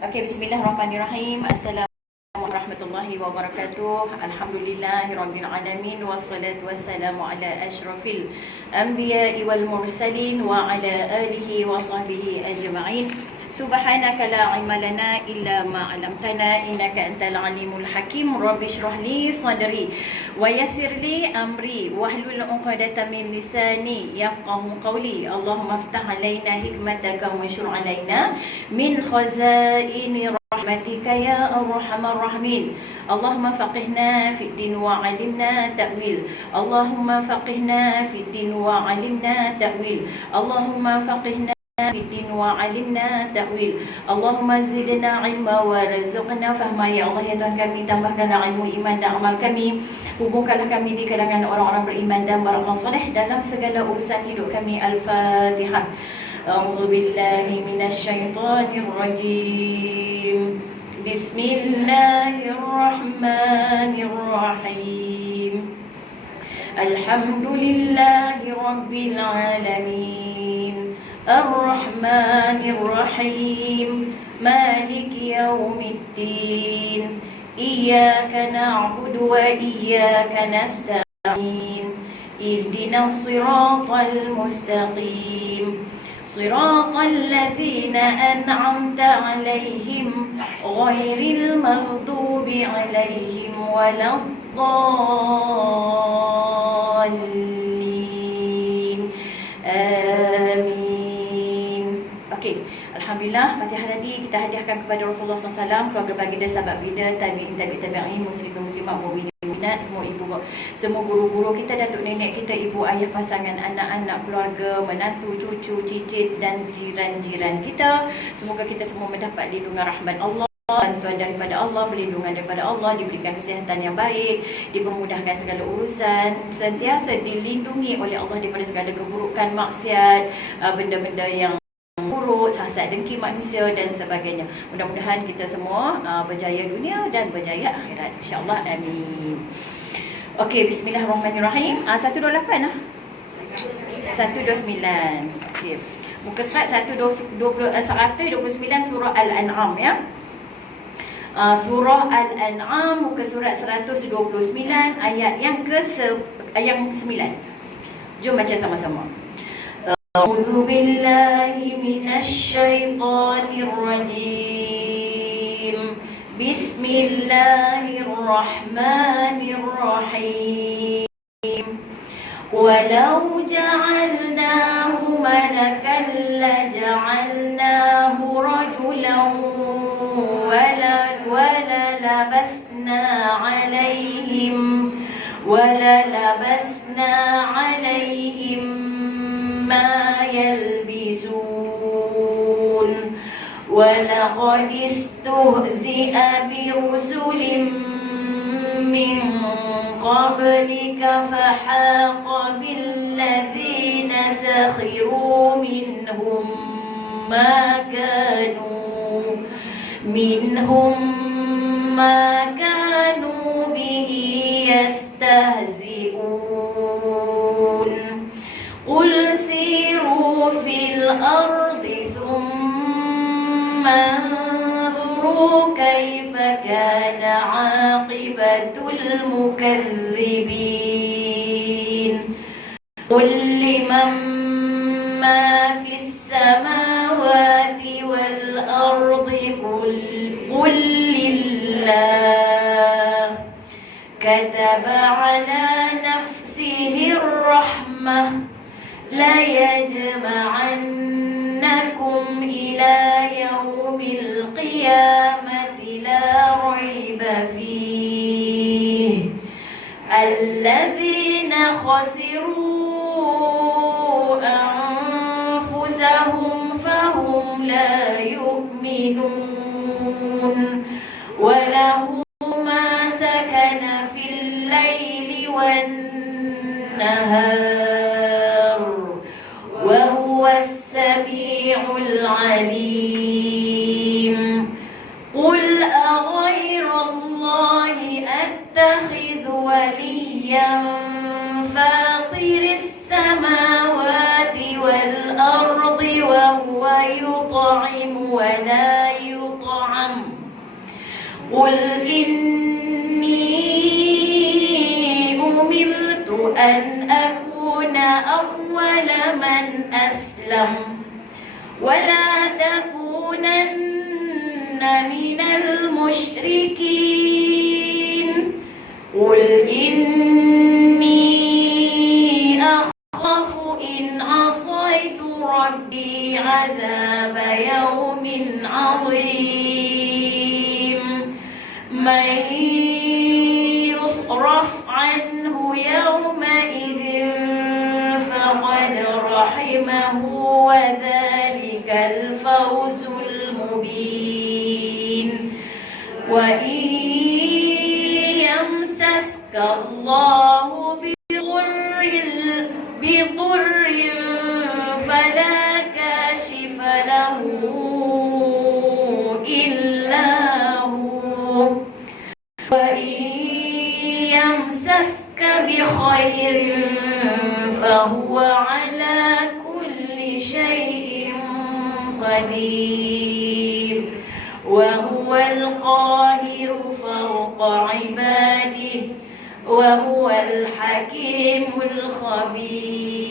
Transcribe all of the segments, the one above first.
Okey, bismillahirrahmanirrahim. Assalamualaikum warahmatullahi wabarakatuh. Alhamdulillahirabbil alamin wassalatu wassalamu ala asyrafil anbiya'i wal mursalin wa ala alihi wa sahbihi ajma'in. Subhanaka la ilma lana illa ma 'allamtana innaka antal alimul hakim. Rabbi shrah li sadri wa yassir li amri wahlul 'uqdatam min lisani yafqahu qawli. Allahumma iftah 'alaina hikmataka wa anshur 'alaina min khazaini rahmatika ya arhamar rahimin. Allahumma faqihna fid din wa 'allimna ta'wil. Allahumma faqihna fid din wa 'allimna ta'wil. Allahumma faqihna Fiddin wa alimna ta'wil. Allahumma zidna ilma wa rizqna fahma. Ya Allah, ya Tuhan kami, tambahkanlah ilmu, iman dan amal kami. Hubungkanlah kami di kalangan orang-orang beriman dan beramal soleh dalam segala urusan hidup kami. Al-Fatihah. A'udzu billahi minasyaitonir rajim. Bismillahirrahmanirrahim. Alhamdulillahi rabbil alamin. Ar-Rahmanir-Rahim. Maliki yaumiddin. Iyyaka na'budu wa iyyaka nasta'in. Ihdinas siratal mustaqim. Siratal ladzina an'amta 'alaihim ghairil maghdubi 'alaihim waladdallin. Amin. Okey, alhamdulillah, Fatihah tadi kita hadiahkan kepada Rasulullah SAW, keluarga baginda, sahabat baginda, tabi'in, muslimin, muslimat, mukminin, mukminat, semua ibu, semua guru-guru kita, datuk nenek kita, ibu ayah, pasangan, anak-anak, keluarga, menantu, cucu, cicit dan jiran-jiran kita. Semoga kita semua mendapat lindungan rahmat Allah, bantuan daripada Allah, perlindungan daripada Allah, diberikan kesihatan yang baik, dipermudahkan segala urusan, sentiasa dilindungi oleh Allah daripada segala keburukan, maksiat, benda-benda yang buruk, hasad dengki manusia dan sebagainya. Mudah-mudahan kita semua berjaya dunia dan berjaya akhirat, insya-Allah. Amin. Okey, bismillahirrahmanirrahim. 128 lah. 129. Okey. Muka surat 129 surah Al-An'am ya. Surah Al-An'am, muka surat 129 ayat yang ayat 9. Jom baca sama-sama. A'udzu billahi minasy syaithanir rajim. Bismillahirrahmanirrahim. Walau ja'alnahu malakan la ja'alnahu rajulan wala labasna 'alaihim ما يلبسون ولقد استهزئ برسل من قبلك فحاق بالذين سخروا منهم ما كانوا به يستهزئون قل سيروا في الأرض ثم انظروا كيف كان عاقبة المكذبين قل لمن ما في السماوات والأرض قل لله كتب على نفسه الرحمة ليجمعنكم إلى يوم القيامة لا ريب فيه الذين خسروا أنفسهم فهم لا يؤمنون وله ما سكن في الليل والنهار وهو السميع العليم قل أغير الله أتخذ وليا فاطر السماوات والأرض وهو يطعم ولا يطعم Qul inni umirtu an akuna awwala man aslam wa la takunanna minal musyrikin. Qul inni akhafu in asaitu rabbi azaba yawmin azim. Man yusraf anhu yawma idhin faqad rahimahu wa dhalikal fawzul mubin. Wa Allahu bidurrin fala kashifa lahu illa hu wa yamsaska bi khairin fahuwa ala kulli shay'in qadir wa huwal qahiru fawqa ibadihi وهو الحكيم الخبير.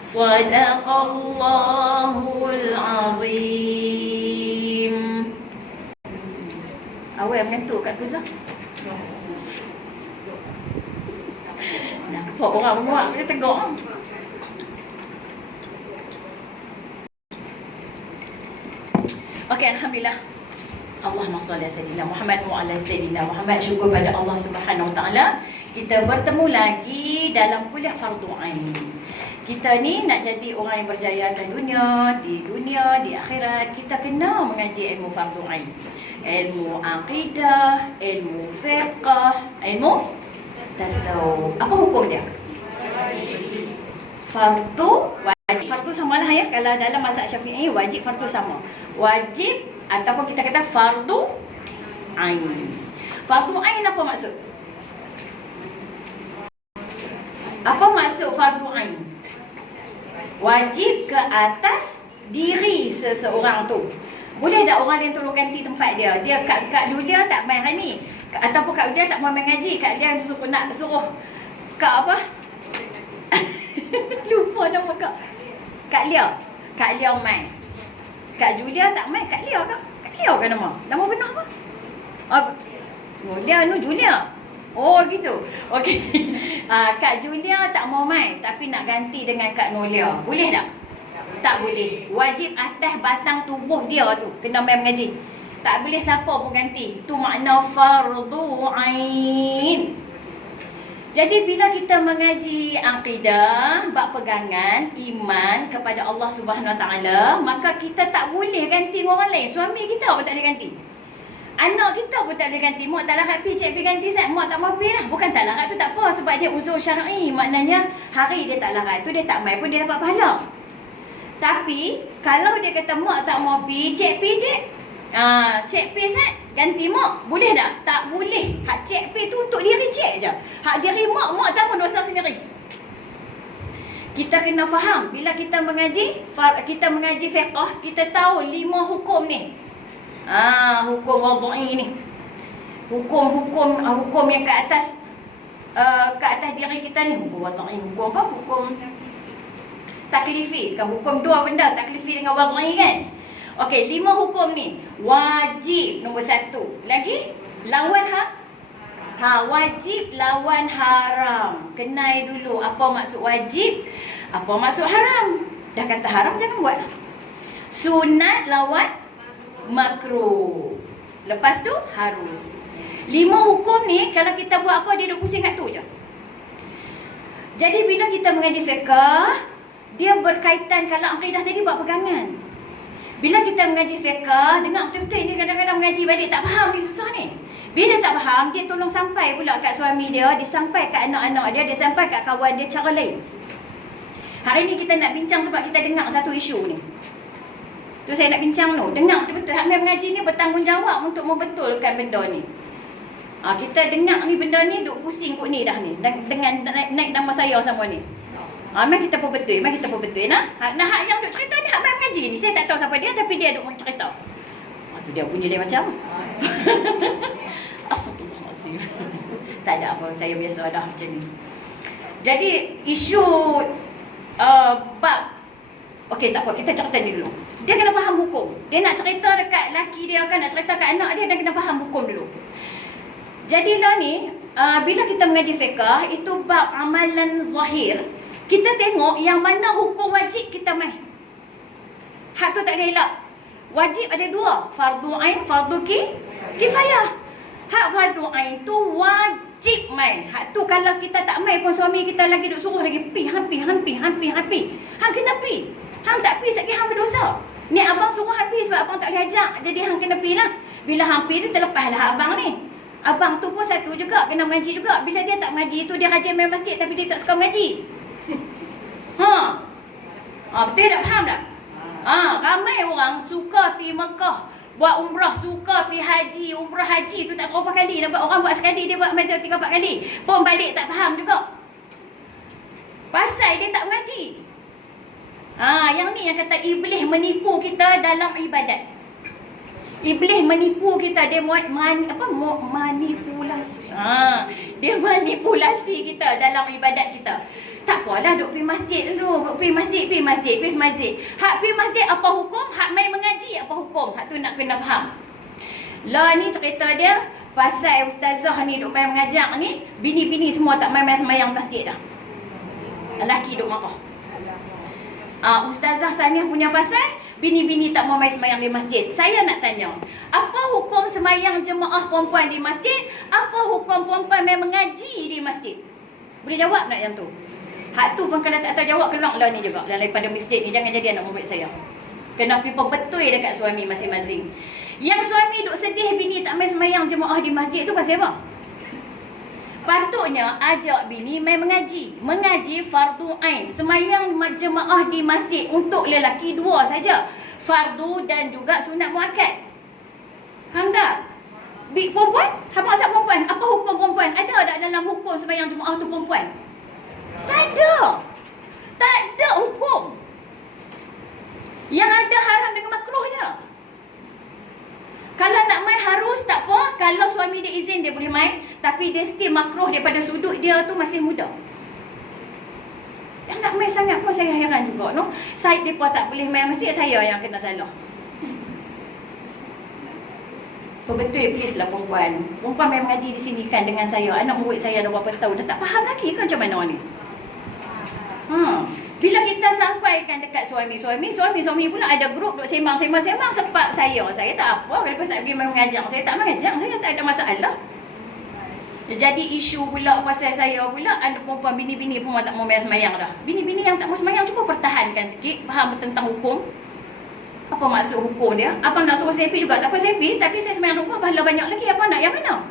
صدق الله العظيم. Awak yang mengantuk kat Kuzah? Nampak orang buat dia tegak. Okey, alhamdulillah. Allahumma salli ala sayyidina Muhammad wa ala sayyidina Muhammad. Syukur pada Allah Subhanahu wa taala. Kita bertemu lagi dalam kuliah fardu ain. Kita ni nak jadi orang yang berjaya atas dunia, di akhirat, kita kena mengaji ilmu fardu ain. Ilmu akidah, ilmu fiqh, ilmu tasawuf. Apa hukum dia? Fardu wajib. Fardu samalah ya. Kalau dalam mazhab Syafi'i wajib fardu sama. Wajib ataupun kita kata fardu ain. Fardu ain apa maksud? Apa maksud fardu ain? Wajib ke atas diri seseorang tu. Boleh tak orang lain tolong ganti tempat dia? Dia Kak Julia tak main hari ni. Ataupun Kak Julia tak mau mengaji, Kak Julia suruh Kak apa? Lupa nama Kak. Kak Lia main. Kak Julia tak main, Kak Lia kan? Kak Lia kan nama? Nama benar apa? Julia. Oh gitu. Okey. Kak Julia tak mau main tapi nak ganti dengan Kak Nolia. Boleh tak? Tak boleh. Wajib atas batang tubuh dia tu kena main mengaji. Tak boleh siapa pun ganti. Tu makna fardu ain. Jadi bila kita mengaji akidah, bab pegangan iman kepada Allah Subhanahu Wa Taala, maka kita tak boleh ganti orang lain. Suami kita pun tak boleh ganti. Anak kita pun tak boleh ganti. Mak tak larat pergi, cik pergi ganti Ustaz. Mak tak mau pergi lah. Bukan tak larat tu tak apa, sebab dia uzur syar'i. Maknanya hari dia tak larat tu, dia tak mai pun dia dapat pahala. Tapi kalau dia kata mak tak mau pergi, cik pergi cik. Cik P Ustaz, ganti mak. Boleh tak? Tak boleh. Hak cik P tu untuk diri cik je. Hak diri mak tanggung dosa sendiri. Kita kena faham. Bila kita mengaji fiqh, kita tahu 5 hukum ni. Hukum wad'i ni. Hukum yang ke atas diri kita ni. Hukum wad'i. Hukum apa? Hukum taklifi. Kan hukum 2 benda, taklifi dengan wad'i kan? Okey, 5 hukum ni. Wajib nombor 1. Lagi lawan wajib lawan haram. Kenal dulu apa maksud wajib, apa maksud haram. Dah kata haram jangan buat. Sunat lawan makruh. Lepas tu harus. 5 hukum ni kalau kita buat apa dia duk pusing kat tu je. Jadi bila kita mengaji fiqh, dia berkaitan kalau akidah tadi buat pegangan. Bila kita mengaji fiqh, dengar betul-betul ni kadang-kadang mengaji balik tak faham ni susah ni. Bila tak faham, dia tolong sampai pula kat suami dia sampai kat anak-anak dia sampai kat kawan dia cara lain. Hari ni kita nak bincang sebab kita dengar satu isu ni. Tu saya nak bincang tu. Dengar betul-betul. Hamil mengaji ni bertanggungjawab untuk membetulkan benda ni. Kita dengar ni benda ni duk pusing kot ni dah ni. Dengan naik nama saya sama ni. Mari kita pun betul. Hak yang duk cerita ni hak mai mengaji ni. Saya tak tahu siapa dia tapi dia duk cerita. Tu dia bunyi dia macam Astagfirullahaladzim. Tak ada apa, saya biasa dah macam ni. Jadi isu bab, okey tak apa, kita cerita ni dulu. Dia kena faham hukum. Dia nak cerita dekat laki dia kan, nak cerita kat anak dia kena faham hukum dulu. Jadi lah ni, bila kita mengaji fiqah, itu bab amalan zahir, kita tengok yang mana hukum wajib kita main. Hak tu tak boleh elak. Wajib ada dua, fardu ain, fardu kifayah. Hak fardu ain tu wajib main. Hak tu kalau kita tak main pun suami kita lagi duk suruh lagi pi, hang kena pi. Hang tak pi sekali hang berdosa. Ni abang suruh hang pi sebab abang tak boleh ajak. Jadi hang kena pi lah. Bila hang pi ni terlepas lah abang ni. Abang tu pun satu juga, kena mengaji juga. Bila dia tak mengaji tu, dia rajin main masjid tapi dia tak suka mengaji. Betul tak? Faham tak? Ramai orang suka pi Mekah, buat umrah, suka pi haji. Umrah haji tu tak berapa kali dah buat. Orang buat sekali, dia buat macam 3-4 kali. Pun balik tak faham juga. Pasal dia tak mengaji. Yang ni yang kata iblis menipu kita dalam ibadat. Iblis menipu kita, dia manipulasi. Dia manipulasi kita dalam ibadat kita. Tak apalah duk pergi masjid dulu, duk pergi masjid. Hak pergi masjid apa hukum? Hak main mengaji apa hukum? Hak tu nak kena faham. Lah ni cerita dia pasal ustazah ni duk main mengajar ni, bini-bini semua tak main-main semayang masjid dah. Lelaki duk marah. Ustazah Saniah punya pasal bini-bini tak mau main semayang di masjid. Saya nak tanya, apa hukum semayang jemaah perempuan di masjid? Apa hukum perempuan main mengaji di masjid? Boleh jawab tak yang tu? Hak tu pun kalau tak tahu jawab, keluarlah ni juga daripada masjid ni. Jangan jadi anak murid saya. Kena pergi betul dekat suami masing-masing. Yang suami duk sedih bini tak main semayang jemaah di masjid tu pasal apa? Patutnya ajak bini main mengaji. Mengaji fardu ain. Semayang jemaah di masjid untuk lelaki 2 saja. Fardu dan juga sunat muakkad. Faham tak? Perempuan? Apa maksud perempuan? Apa hukum perempuan? Ada tak dalam hukum semayang jemaah tu perempuan? Tak ada. Tak ada hukum. Yang ada haram dengan makruh je. Kalau nak main harus tak apa. Kalau suami dia izin dia boleh main. Tapi dia still makruh daripada sudut dia tu masih muda. Yang nak main sangat pun saya heran juga. No? Saya mereka tak boleh main masjid, saya yang kena salah. Betul please lah perempuan. Perempuan main mengaji di sini kan dengan saya. Anak murid saya dah berapa tahun. Dah tak faham lagi kan macam mana ni. Bila kita sampaikan dekat suami pula ada grup duk sembang sebab saya tak apa, kalau tak pergi mengajar, saya tak mengajar, saya tak ada masalah. Jadi isu pula pasal saya pula, anak perempuan bini-bini pun tak mau semayang dah. Bini-bini yang tak mau semayang cuba pertahankan sikit, faham tentang hukum. Apa maksud hukum dia? Abang nak suruh sepi juga, tak apa sepi, tapi saya semayang rumah pahala banyak lagi, apa nak yang mana?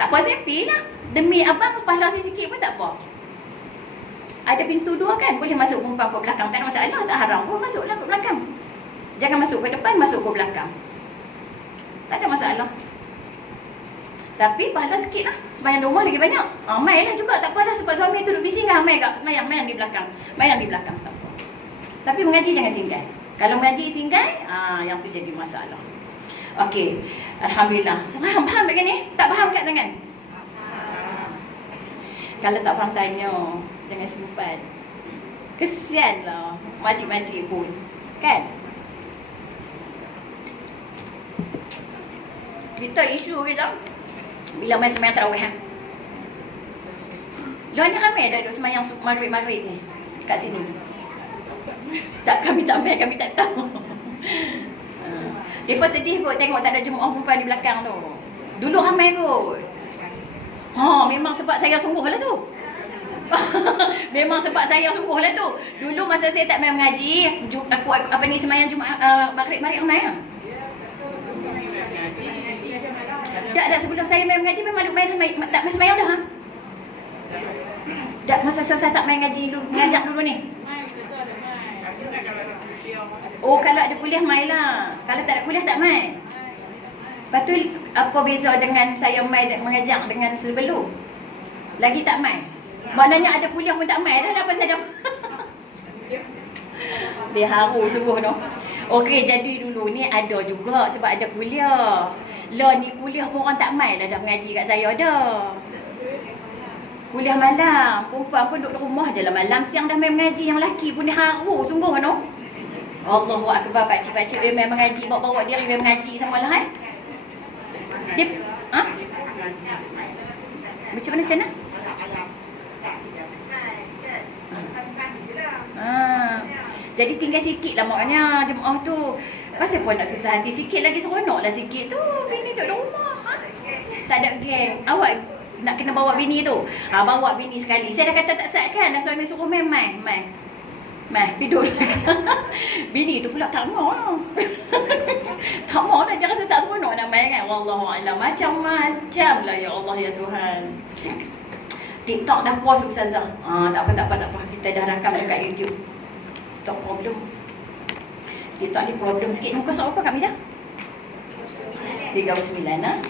Tak apa sepi lah, demi abang pahala sikit pun tak apa. Ada pintu 2 kan, boleh masuk perempuan ke belakang, tak ada masalah, tak haram pun masuklah ke belakang. Jangan masuk ke depan, masuk ke belakang. Tak ada masalah. Tapi pahala sikit lah, semayang rumah lagi banyak. Main lah juga, tak apalah sebab suami tu duduk bising lah, main di belakang. Main di belakang, tak apa. Tapi mengaji jangan tinggal. Kalau mengaji tinggal, yang tu jadi masalah. Okey, Alhamdulillah. Faham tak ni? Tak faham kat tangan? Kalau tak faham tanya, jangan simpan. Kesian lah makcik-makcik pun, kan? Kita isu kita bila main semayang tarawih Luar ni ramai dah duduk semayang maghrib-maghrib ni kat sini. Tak, kami tak main, kami tak tahu. Mereka sedih kot tengok tak ada jemaah perempuan di belakang tu. Dulu ramai kot. Memang sebab saya sungguh lah tu. Memang sebab saya sungguh lah tu. Dulu masa saya tak main mengaji, aku semayang Jumaat maghrib-maghrib ramai lah. Tak, sebelum saya main mengaji memang tak main semayang dah. Tak, masa saya tak main ngaji dulu, mengajar dulu ni. Oh, kalau ada kuliah main lah. Kalau tak ada kuliah tak main. Lepas tu apa beza dengan saya main mengajar dengan sebelum? Lagi tak main. Maknanya ada kuliah pun tak main dah lah pasal dah. Dia haru sungguh tu. Okey, jadi dulu ni ada juga sebab ada kuliah. Lah ni kuliah pun orang tak main dah mengaji kat saya dah. Kuliah malam, perempuan pun duduk rumah je lah malam, siang dah main mengaji. Yang lelaki pun dia haru sungguh no. Allahu Akbar, pakcik-pakcik dia main mengaji, bawa diri main mengaji semua lah Dia, ha? Macam mana? Jadi tinggal sikit lah maknanya jemaah tu. Pasal pun nak susah hati sikit lagi, seronok lah sikit tu. Bini duduk rumah. Tak ada geng. Awak nak kena bawa bini tu. Bawa bini sekali. Saya dah kata tak sat kan. Dah suami suruh main. Pergi duduk. Bini tu pula tak mau lah. Tak mau dah. Jangan rasa tak seronok nak main kan. Wallahualam. Macam-macam lah ya Allah ya Tuhan. TikTok dah puas Ustazah. Tak apa. Kita dah rakam dekat YouTube. TikTok problem. TikTok ni problem sikit. Muka surat apa Kak Mida? 39 lah.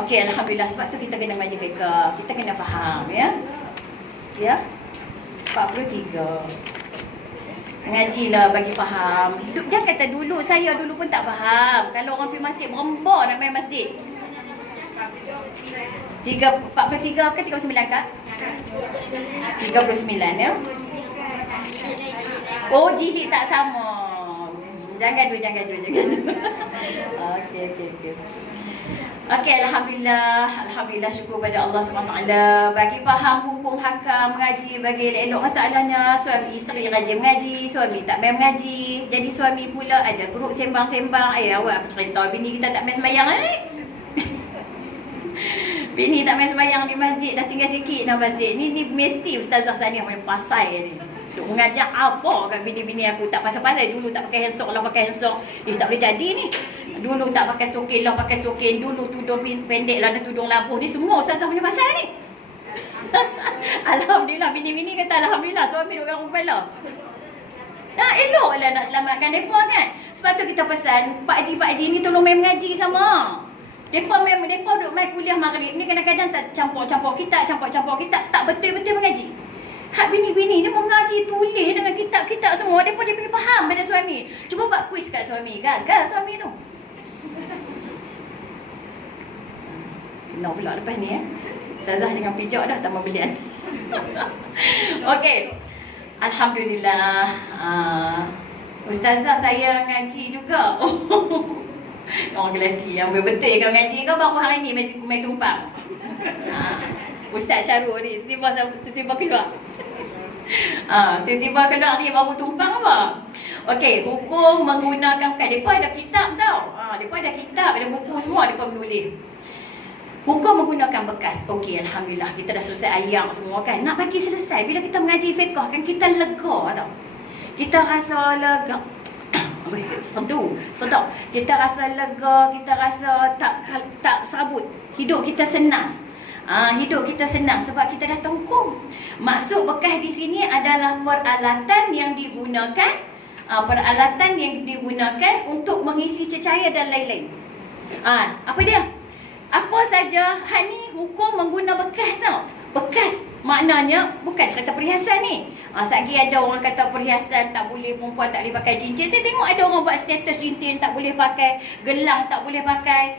Okey, Alhamdulillah. Sebab tu kita kena majlis fiqah. Kita kena faham ya. Ya. 43. Mengajilah bagi faham. Jangan kata dulu, saya dulu pun tak faham. Kalau orang pergi masjid, berembar nak main masjid. 43 ke 39 Kak? 39 ya. Oh, jilid tak sama. Jangan dua. Okey. Okey, Alhamdulillah syukur pada Allah SWT bagi faham hukum hakam mengaji, bagi elok masalahnya suami isteri rajin mengaji, suami tak main mengaji. Jadi suami pula ada grup sembang-sembang. Awak cerita bini kita tak main sembahyang ni. Bini tak main sembahyang di masjid, dah tinggal sikit dalam masjid. Ni mesti Ustazah Sania punya pasal ni. Duk mengajar apa kat bini-bini aku tak pasal-pasal. Dulu tak pakai handsok lah, pakai handsok. Dia tak boleh jadi ni. Dulu tak pakai stokin lah, pakai stokin. Dulu tudung pendek lah, tudung labuh. Ni semua Ustazah punya pasal ni. Alhamdulillah, bini-bini kata Alhamdulillah suami duduk kat kepala. Elok lah nak selamatkan mereka kan. Sebab tu kita pesan Pak Haji ni tolong main mengaji sama. Mereka duduk main kuliah maghrib ni kadang-kadang tak campur-campur kitab. Tak betul-betul mengaji. Hak bini-bini ni mengaji, tulis dengan kitab-kitab semua. Mereka dia pergi faham pada suami. Cuba buat kuis kat suami. Gagal suami tu. Kena pula lepas ni Ustazah jangan pijak dah tambah belian. Okey. Alhamdulillah. Ustazah saya ngaji juga. Orang lelaki yang betul kau ngaji kau baru hari ni main tumpang. Ustaz Syarul ni tiba-tiba keluar. Tiba-tiba keluar ni baru tumpang apa? Okey, hukum menggunakan mereka ada kitab tau. Mereka ada kitab, ada buku semua mereka menulis. Hukum menggunakan bekas. Okey, Alhamdulillah kita dah selesai ayat semua kan. Nak bagi selesai bila kita mengaji fiqh kan kita lega tau. Kita rasa lega. Sedap. Kita rasa lega, kita rasa tak serabut. Hidup kita senang. Hidup kita senang sebab kita dah tahu hukum. Maksud bekas di sini adalah peralatan yang digunakan untuk mengisi cecair dan lain-lain. Apa dia? Apa saja hak ni hukum mengguna bekas tau. Bekas maknanya bukan cerita perhiasan ni. Satgi ada orang kata perhiasan tak boleh, perempuan tak boleh pakai cincin. Saya tengok ada orang buat status cincin tak boleh pakai, gelang tak boleh pakai.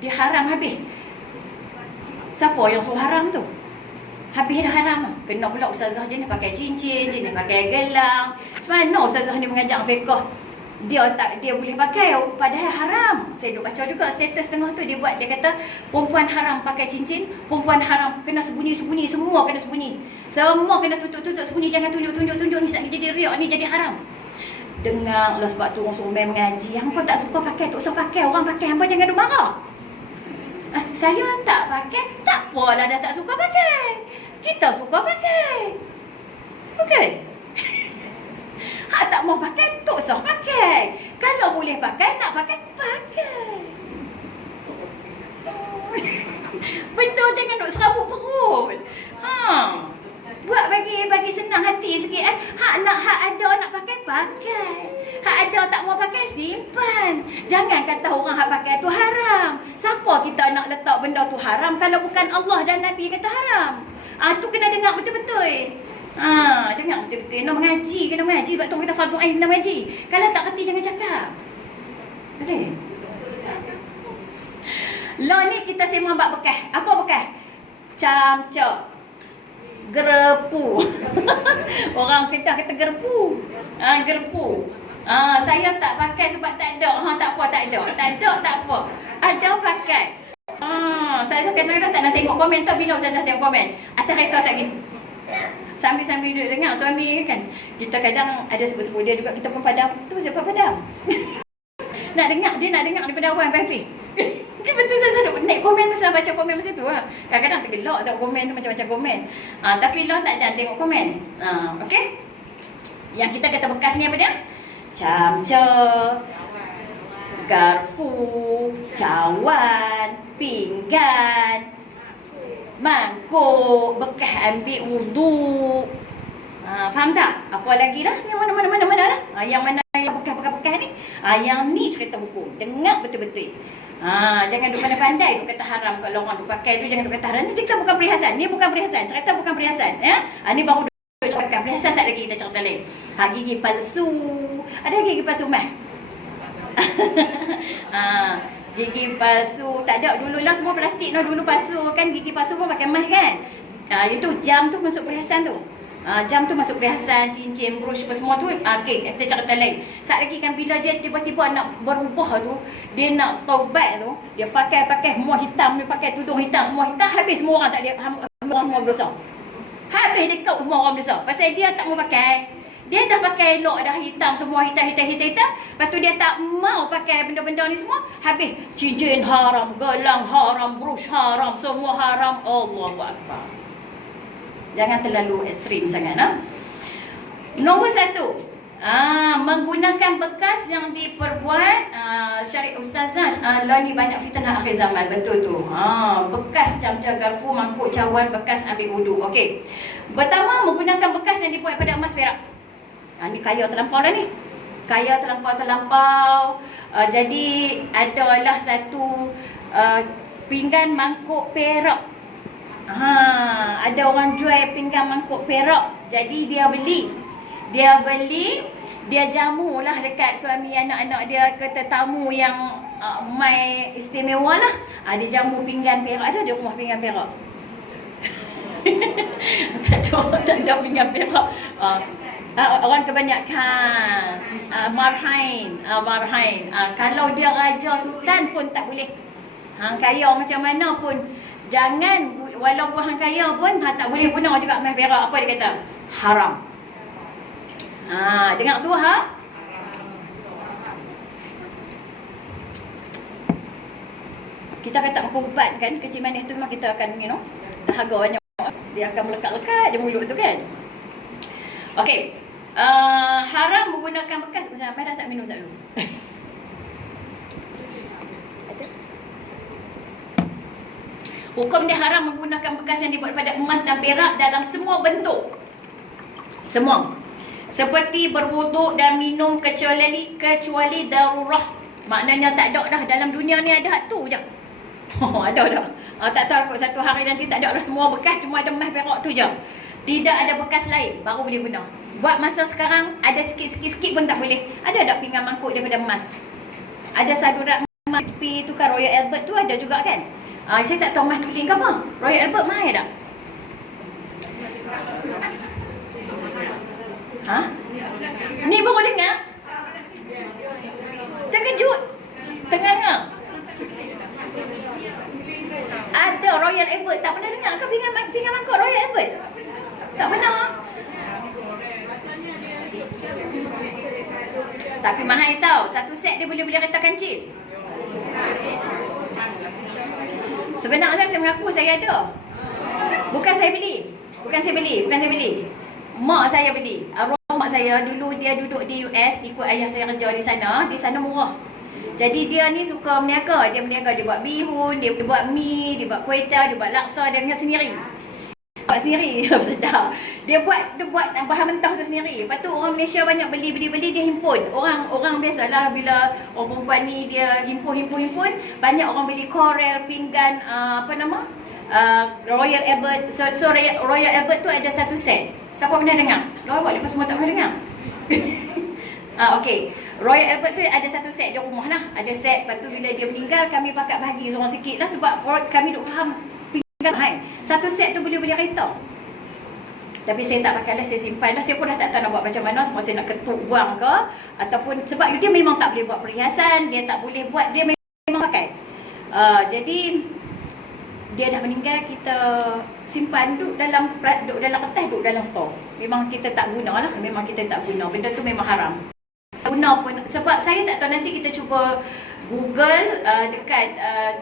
Dia haram habis. Siapa yang suruh haram tu? Habis dah haram lah. Kena pula Ustazah je ni pakai cincin, je ni pakai gelang. Semana Ustazah ni mengajar fiqh dia boleh pakai padahal haram. Saya duk baca juga status tengah tu dia buat, dia kata perempuan haram pakai cincin, perempuan haram kena sembunyi-sembunyi, semua kena sembunyi. Semua kena tutup-tutup sembunyi, jangan tunjuk-tunjuk ni jadi riak, ni jadi haram. Dengar lah sebab tu orang suruh main mengaji. Hangpa tak suka pakai, tak usah pakai. Orang pakai hangpa jangan duk marah. Saya tak pakai, tak apalah dah tak suka pakai. Kita suka pakai. Okey. Hak tak mau pakai, tak usah pakai. Kalau boleh pakai, nak pakai, pakai. Benda jangan duk serabut perut. Buat bagi senang hati sikit. Hak ada nak pakai, pakai. Hak ada tak mau pakai, simpan. Jangan kata orang hak pakai tu haram. Siapa kita nak letak benda tu haram kalau bukan Allah dan Nabi kata haram? Tu kena dengar betul-betul. Dengar betul-betul. Nak mengaji, kena mengaji. Sebab tu kita fardu ain kena mengaji. Kalau tak kerti jangan cakap. Boleh? Lah ni kita sembang bab bekas. Apa bekas? Camcok. Gerpu. Orang Kedah kata gerpu. Gerpu. Saya tak pakai sebab tak ada. Tak apa, tak ada. Tak ada, tak apa. Ada pakai. Saya kadang-kadang tak nak tengok komen tau bila saya tengok komen. Atas kereta lagi. Sambil-sambil duduk dengar suami kan. Kita kadang ada sebut-sebut dia juga, kita pun padam. Tu siapa padam? Nak dengar, dia nak dengar daripada awal sampai akhir. Dia betul saya selalu naik komen masa baca komen masa tu. Kadang-kadang tergelak tengok komen tu macam-macam komen. Tapi lah tak ada tengok komen. Okey? Yang kita kata bekas ni apa dia? Camca, garfu, cawan, pinggan, mangkuk, bekas ambil wuduk. Faham tak? Apa lagi dah? Yang mana lah? Yang mana yang bekas-bekas ni? Yang ni cerita hukum. Dengar betul-betul. Jangan duk pandai-pandai duk kata haram. Kalau orang duk pakai tu jangan duk kata haram. Ni cerita bukan perhiasan. Ni bukan perhiasan. Cerita bukan perhiasan. Ni baru duk cakap perhiasan, tak lagi kita cerita lain. Gigi palsu. Ada gigi palsu mah? Gigi palsu. Tak ada. Dulu lah semua plastik dulu palsu kan. Gigi palsu pun pakai mah kan. Itu jam tu masuk perhiasan tu. Jam tu masuk perhiasan, cincin, brush apa semua tu. Okey, kita cerita lain. Saat lagi kan bila dia tiba-tiba nak berubah tu, dia nak taubat tu, dia pakai semua hitam, dia pakai tudung hitam, semua hitam, habis semua orang tak dia semua orang berdosa. Habis dia kau semua orang berdosa. Pasal dia tak mau pakai. Dia dah pakai elok dah hitam, semua hitam. Lepas tu dia tak mau pakai benda-benda ni semua. Habis cincin haram, gelang haram, brush haram, semua haram. Allahu Akbar. Jangan terlalu ekstrim sangat. Nombor 1, menggunakan bekas yang diperbuat syariat ustazah. Lah ni banyak fitnah akhir zaman. Betul tu. Bekas camca, garfu, mangkuk, cawan, bekas ambil wuduk. Okey. Pertama, menggunakan bekas yang dibuat pada emas perak. Ni kaya terlampau dah ni. Kaya terlampau. Jadi adalah satu pinggan mangkuk perak. Ada orang jual pinggan mangkuk perak. Jadi dia beli, dia jamulah dekat suami anak-anak dia ke tetamu yang mai istimewa lah. Dia jamu pinggan perak. Ada rumah pinggan perak? tak ada pinggan perak. Orang kebanyakan marhain. Kalau dia raja sultan pun tak boleh. Kaya macam mana pun jangan, walaupun hang kaya pun tak boleh guna juga emas perak. Apa dia kata? Haram. Dengar tu Kita kata ubat kan, kecil manis tu memang kita akan dahaga banyak. Dia akan melekat-lekat di mulut tu kan. Okey. Haram menggunakan bekas. Sampai dah tak minum selalu. Hukum dia haram menggunakan bekas yang dibuat pada emas dan perak dalam semua bentuk. Semua. Seperti berwuduk dan minum kecuali darurah. Maknanya tak ada dah dalam dunia ni, ada hak tu je. Ada dah. Tak tahu satu hari nanti tak ada dah semua bekas, cuma ada emas perak tu je. Tidak ada bekas lain baru boleh guna. Buat masa sekarang ada sikit-sikit pun tak boleh. Ada tak pinggan mangkuk daripada emas? Ada sadurat emas tu kan, Royal Albert tu ada juga kan? Saya tak tahu emas tuling ke apa. Royal Albert mahal tak? Ni baru dengar. Terkejut. Tengah-tengah. Ada Royal Albert. Tak pernah dengar ke pinggan mangkuk Royal Albert? Tak pernah. Tapi mahal tau. Satu set dia boleh beli kereta kancil. Sebenarnya saya mengaku saya ada. Bukan saya beli. Mak saya beli. Arwah mak saya dulu dia duduk di US, ikut ayah saya kerja di sana. Di sana murah. Jadi dia ni suka berniaga. Dia buat bihun, dia buat mi, dia buat kuih dia buat laksa dia sendiri. Buat sendiri. Sedap. Dia buat bahan mentah tu sendiri. Lepas tu orang Malaysia banyak beli dia himpun. Orang biasalah bila orang perempuan ni dia himpun. Banyak orang beli korel, pinggan, Royal Albert. Royal Albert tu ada satu set. Siapa pernah dengar? Lawak lepas semua tak pernah dengar. Okey. Royal Albert tu ada satu set di rumah lah. Ada set, lepas tu bila dia meninggal kami pakat bahagi seorang sikit lah sebab kami duk faham pinggan kan. Satu set tu boleh kereta. Tapi saya tak pakai lah, saya simpan lah. Saya pun dah tak tahu nak buat macam mana, sebab saya nak ketuk buang ke, ataupun sebab dia memang tak boleh buat perhiasan, dia tak boleh buat, dia memang pakai. Jadi dia dah meninggal, kita simpan duduk dalam kertas, duduk dalam stor. Memang kita tak guna lah, memang kita tak guna. Benda tu memang haram. Guna pun, sebab saya tak tahu, nanti kita cuba Google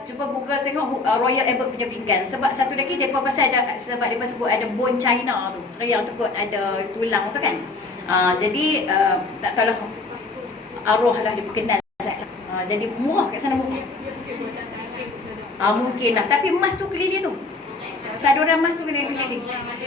cuba Google tengok Royal Albert punya pinggan. Sebab satu lagi depa pasal ada, sebab depa sebut ada bone China tu. Seriang tekut ada tulang tu kan. Jadi tak tahulah arwah lah dia berkenal. Jadi murah kat sana murah. Mungkin lah, tapi emas tu keliling tu. Saduran emas tu keliling.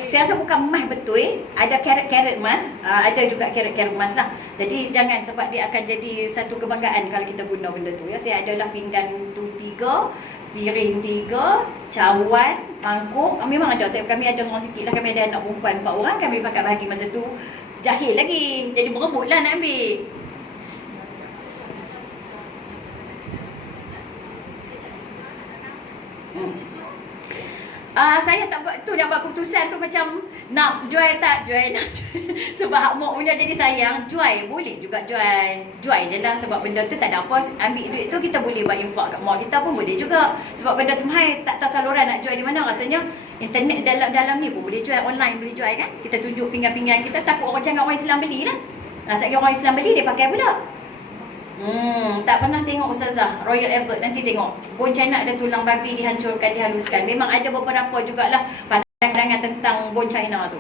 Saya rasa bukan emas betul, ada karat-karat emas, ada juga karat-karat emas lah. Jadi jangan, sebab dia akan jadi satu kebanggaan kalau kita guna benda tu ya. Saya adalah pinggan tu 3, piring 3, cawan, mangkuk. Memang ada, kami ada seorang sikit lah, kami ada anak perempuan 4 orang, kami pakai bahagi masa tu. Jahil lagi, jadi berebut lah nak ambil. Saya tak buat tu, nak buat keputusan tu macam nak jual tak jual nak sebab hak mak punya jadi sayang. Jual boleh juga, jual je lah, sebab benda tu tak ada apa. Ambil duit tu kita boleh buat infak kat mak kita pun boleh juga, sebab benda tu mahal, tak tahu saluran nak jual di mana. Rasanya internet dalam ni pun boleh jual, online boleh jual kan. Kita tunjuk pinggan-pinggan kita, takut jangan orang Islam beli lah. Sekali orang Islam beli, dia pakai pula. Tak pernah tengok Ustazah Royal Albert, nanti tengok. Bone China ada tulang babi dihancurkan, dihaluskan. Memang ada beberapa jugalah pandangan tentang bone China tu.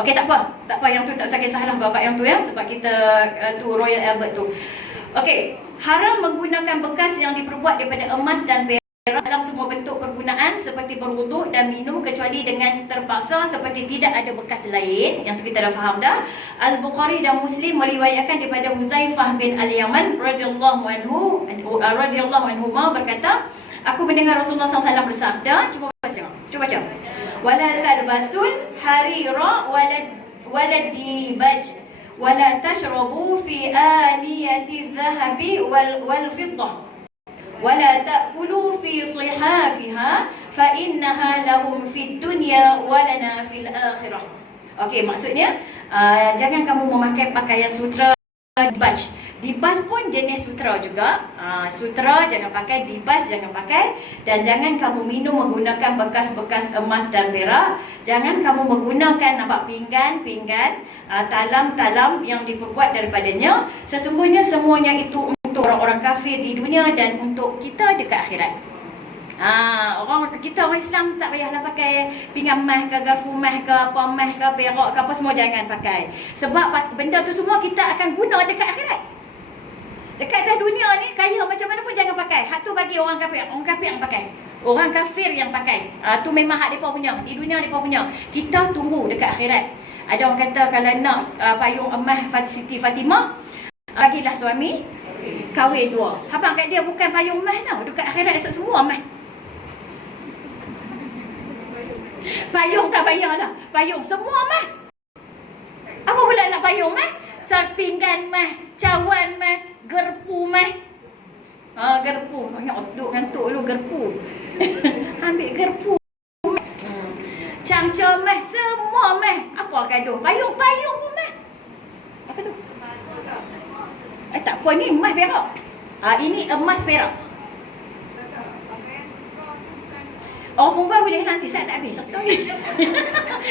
Okey, tak apa yang tu tak usah kisahlah bapak yang tu ya, sebab kita tu Royal Albert tu. Okey, haram menggunakan bekas yang diperbuat daripada emas dan perak dalam semua bentuk pergunaan seperti berwuduk dan minum, kecuali dengan terpaksa seperti tidak ada bekas lain. Yang tu kita dah faham dah. Al-Bukhari dan Muslim meriwayatkan daripada Huzaifah bin Al-Yaman radhiyallahu anhu berkata, aku mendengar Rasulullah SAW bersabda, cuba baca. Wala talbasul harira walad dibaj wala tashrabu fi aniyati dhahabi wal fiddah wala ta'kulu fi sihafiha fa innaha lahum fid dunya wa lana fil akhirah. Okey, maksudnya jangan kamu memakai pakaian sutra dibaj. Dibaj pun jenis sutra juga. Sutra jangan pakai, dibaj jangan pakai, dan jangan kamu minum menggunakan bekas-bekas emas dan perak. Jangan kamu menggunakan nampak pinggan, talam-talam yang diperbuat daripadanya. Sesungguhnya semuanya itu untuk orang-orang kafir di dunia dan untuk kita dekat akhirat. Orang Islam tak payahlah pakai pinggan emas ke, garfu emas ke, apa emas ke, perak ke, apa semua jangan pakai. Sebab benda tu semua kita akan guna dekat akhirat. Dekat dunia ni kaya macam mana pun jangan pakai. Hak tu bagi orang kafir yang pakai. Orang kafir yang pakai. Tu memang hak depa punya. Di dunia depa punya. Kita tunggu dekat akhirat. Ada orang kata kalau nak payung emas Siti Fatimah, bagilah suami kahwin 2. Abang kat dia bukan payung emas tau. Dekat akhirat esok semua emas. Payung tak payahlah. Payung semua emas. Apa pula nak payung emas? Pinggan emas, cawan emas, gerpu emas. Gerpu. Duk ngantuk dulu gerpu. Ambil gerpu. Camca emas, semua emas. Apa gaduh? Payung pun emas. Apa tu? Tak apa, ni emas perak. Ini emas perak. Perempuan boleh nanti saya tak habis.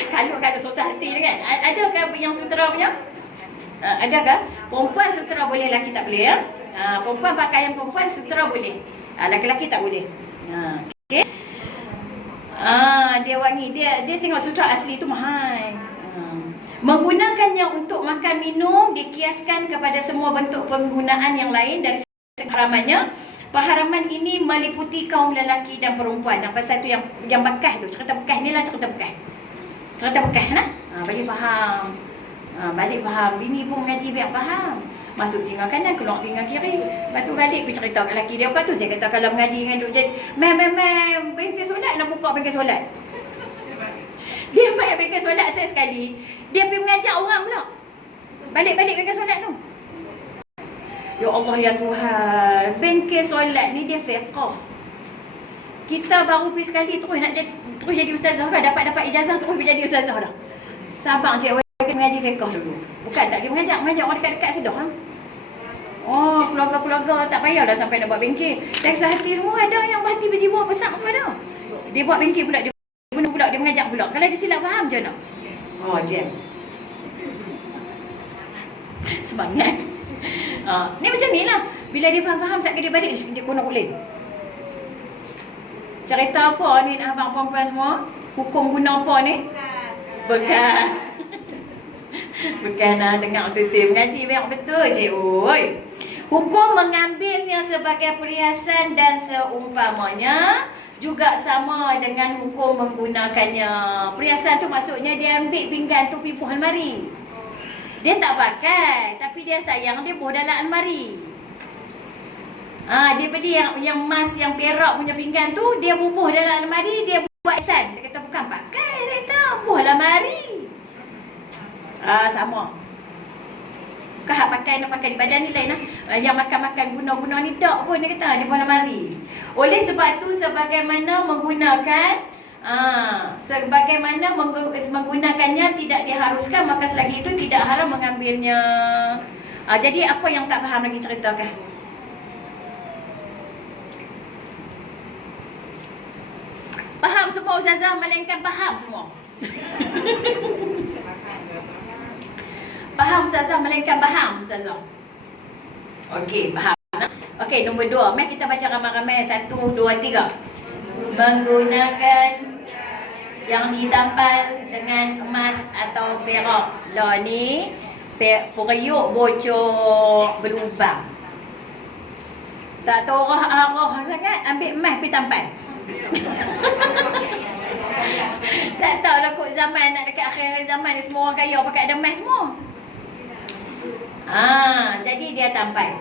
Kalau susah hati kan. Adakah yang sutera punya? Adakah? Perempuan sutera boleh, lelaki tak boleh ya? Perempuan pakaian perempuan sutera boleh. Lelaki tak boleh. Okey. Dia wangi, dia tengok sutera asli tu mahal. Menggunakannya untuk makan minum dikiaskan kepada semua bentuk penggunaan yang lain dari keharamannya. Pengharaman ini meliputi kaum lelaki dan perempuan. Pasal tu yang bekas tu, cerita bekas ni lah cerita bekas. Cerita bekas nah. Balik faham. Bini pun mengaji biar faham. Masuk tinggal kanan, keluar tinggal kiri. Lepas tu balik pergi cerita kat lelaki dia. Lepas tu saya kata kalau mengaji dengan duk jadi, bengkel solat nak buka bengkel solat. Dia main bengkel solat saya sekali. Dia pergi mengajak orang pula. Balik-balik bengkel solat tu. Ya Allah ya Tuhan, bengkel solat ni dia fiqah. Kita baru pergi sekali terus jadi ustazah dah, dapat ijazah terus jadi ustazah dah. Sabar cik, awak mengaji fiqah dulu. Bukan tak dia mengajak orang dekat-dekat sudah ha. Oh, keluarga-keluarga tak payahlah sampai nak buat bengkel. Saya rasa hati semua ada yang berhati berjiwa besar apa dah. Dia buat bengkel pula, dia guna pula, dia mengajak pula. Kalau dia silap faham je nak. Oh, dia. Semangat. Ni macam ni lah. Bila dia faham-faham, saat dia balik, dia guna ulin. Cerita apa ni abang perempuan semua? Hukum guna apa ni? Bekas. Bukan dengar tutur mengaji memang betul je. Oi. Hukum mengambilnya sebagai perhiasan dan seumpamanya juga sama dengan hukum menggunakannya. Perhiasan tu maksudnya dia ambil pinggan tu pergi buh almari. Dia tak pakai, tapi dia sayang dia buh dalam almari. Dia beli yang emas, yang perak punya pinggan tu, dia bubuh dalam almari, dia buat ihsan. Dia kata bukan pakai, dia kata buh dalam almari. Sama. Bukan pakai, nak pakai di badan ni lain lah. Yang makan-makan guna-guna ni tak pun dia kata, dia buh dalam almari. Oleh sebab tu, sebagaimana menggunakannya tidak diharuskan, maka selagi itu tidak haram mengambilnya. Jadi apa yang tak faham lagi ceritakan? Faham semua ustazah, melainkan faham semua. Faham ustazah, melainkan faham ustazah. Okey, faham. Okey, nombor 2. Mari kita baca ramai-ramai. 1, 2, 3. Menggunakan yang ditampal dengan emas atau perak. Lah ni periuk bocor berlubang. Tak tahu arah sangat, ambil emas pergi tampal. Tak tahulah kot zaman nak dekat akhir zaman ni semua orang kaya pakai ada emas semua. Jadi dia tampal.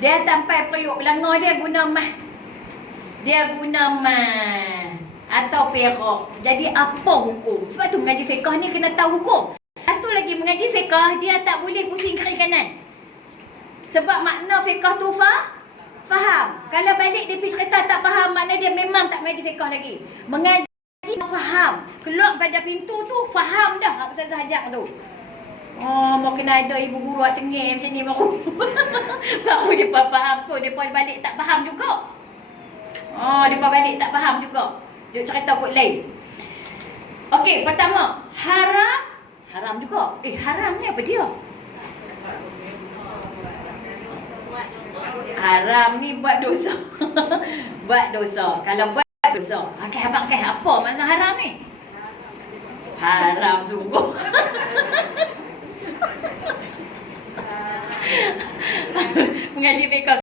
Dia tampal periuk belanga dia guna emas. Dia guna emas atau perak. Jadi apa hukum? Sebab tu mengaji fiqah ni kena tahu hukum. Satu lagi mengaji fiqah dia tak boleh pusing kiri kanan. Sebab makna fiqah tu faham. Kalau balik dia pergi cerita tak faham, makna dia memang tak mengaji fiqah lagi. Mengaji faham. Keluar pada pintu tu faham dah ustazah ajak tu. Mau kena ada ibu guru cengeng macam ni baru. Baru dia faham tu, dia balik tak faham juga. Dia balik tak faham juga. Dia cerita kot lain. Okey, pertama, haram juga. Haram ni apa dia? Haram ni buat dosa. Buat dosa. Kalau buat dosa, abang apa maksud haram ni? Haram sungguh. Mengaji fiqah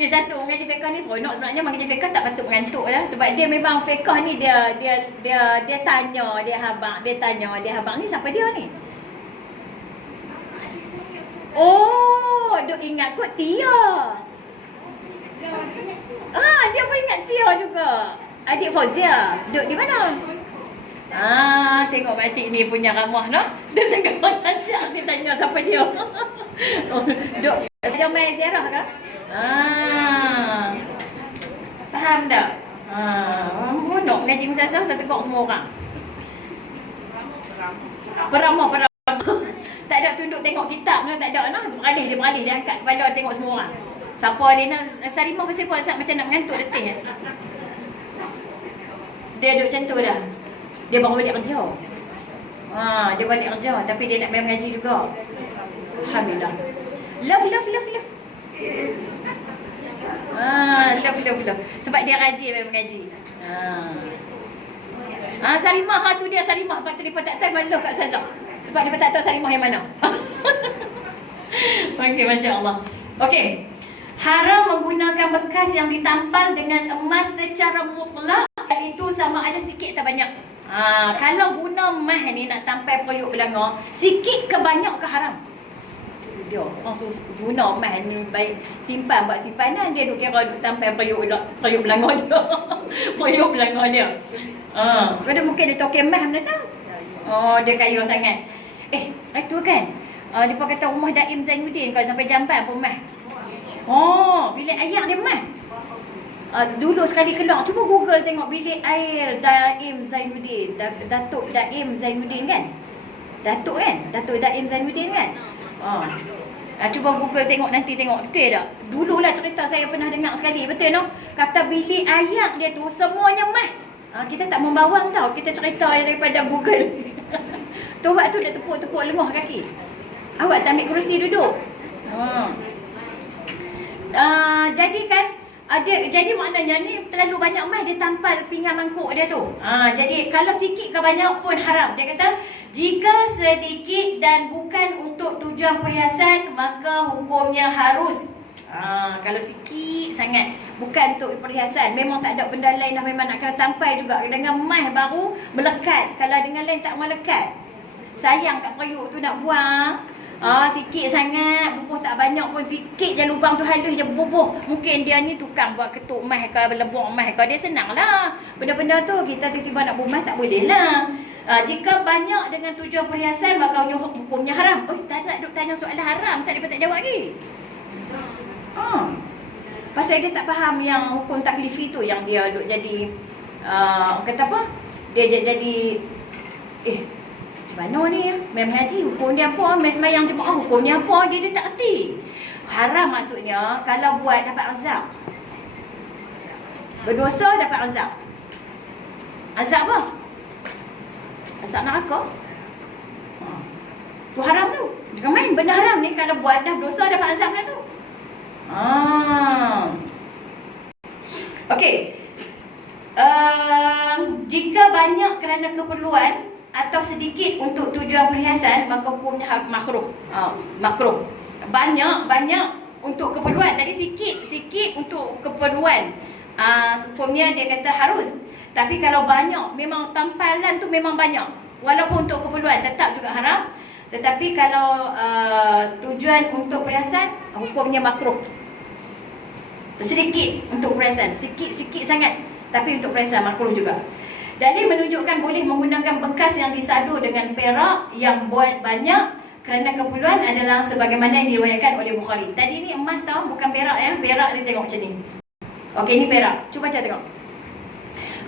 ni satu, mengaji fiqah ni seronok sebenarnya. Mengaji fiqah tak patut mengantuk lah. Sebab dia memang fiqah ni dia tanya dia habang ni siapa dia ni? Duk ingat kot Tia. Dia pun ingat Tia juga. Adik Fauzia. Duk di mana? Tengok makcik ni punya ramah no. Dia tengah mengajak, dia tanya siapa dia. Duk dia main ziarah ke? Faham tak? Nak mengaji ustazah saya tengok semua orang. Beramah. Tak ada tunduk tengok kitab tak ada nah. Dia beralih dia angkat kepala dia tengok semua orang. Siapa Lena Sarimah pasal macam nak mengantuk letih. Dia duduk macam tu dah. Dia baru balik kerja. Dia balik kerja tapi dia nak main mengaji juga. Alhamdulillah. Love. Love. Sebab dia rajin main mengaji. Sarimah tu dia Sarimah. Lepas tu dia tak tahu malu kat ustazah. Sebab dia tak tahu Sarimah yang mana. Okey, Masya Allah. Okey. Haram menggunakan bekas yang ditampal dengan emas secara mutlak, iaitu sama ada sikit atau banyak. Kalau guna emas ni nak tampal periuk belanga, sikit ke banyak ke haram? dia. Orang suruh guna emas ni baik simpan buat simpanan, dia duk kira duk tampal periuk belanga dia. Periuk belanga dia. Pada mungkin dia tokek emas mana tahu. Oh, dia kaya sangat. Itu kan. Depa kata rumah Daim Zainuddin kalau sampai Jamban pun emas. Oh, bilik air dia emas. Dulu sekali keluar, cuba Google tengok bilik air Daim Zainuddin. Datuk Daim Zainuddin kan? Datuk Daim Zainuddin kan? Cuba Google tengok nanti, tengok betul tak? Dululah cerita saya pernah dengar sekali, betul no? Kata bilik air dia tu semuanya emas. Kita tak membawang tau, kita cerita daripada Google. Tuak tu dah tepuk-tepuk lenguh kaki. Awak tak ambil kerusi duduk. Jadi kan jadi maknanya ni terlalu banyak emas dia tampal pinggan mangkuk dia tu. Jadi kalau sikit ke banyak pun haram. Dia kata jika sedikit dan bukan untuk tujuan perhiasan maka hukumnya harus. Kalau sikit sangat bukan untuk perhiasan, memang tak ada benda lain dah, memang nak kena tampal juga. Dengan emas baru melekat. Kalau dengan lain tak melekat. Sayang kat periuk tu nak buang. Sikit sangat, bubuh tak banyak pun, sikit je lubang tu halus je bubuh. Mungkin dia ni tukang buat ketuk emas ke, lebur emas ke, dia senang lah. Benda-benda tu kita tiba-tiba nak bubuh tak boleh lah. Jika banyak dengan tujuan perhiasan maka hukumnya haram. Tak duk tanya soalan haram, saya dapat tak jawab lagi. Pasal dia tak faham yang hukum taklifi tu, yang dia duk jadi kata apa? Dia jadi macam mana ni? Main mengaji hukum dia apa? Main semayang jemaah hukum dia apa? Dia tak erti. Haram maksudnya kalau buat dapat azab. Berdosa dapat azab. Azab apa? Azab neraka. Tu haram tu. Jangan main benda haram ni, kalau buat dah berdosa dapat azab dah tu. Okey. Jika banyak kerana keperluan atau sedikit untuk tujuan perhiasan maka hukumnya makruh. Makruh. Banyak untuk keperluan. Tadi sikit untuk keperluan. Hukumnya dia kata harus. Tapi kalau banyak, memang tampalan tu memang banyak. Walaupun untuk keperluan tetap juga haram. Tetapi kalau tujuan untuk perhiasan, hukumnya makruh. Sedikit untuk perhiasan, sikit sangat. Tapi untuk perhiasan makruh juga. Dalil menunjukkan boleh menggunakan bekas yang disadu dengan perak yang buat banyak kerana keperluan adalah sebagaimana yang diriwayatkan oleh Bukhari. Tadi ni emas tau, bukan perak ya. Perak dia tengok macam ni. Okey, ni perak. Cuba baca tengok.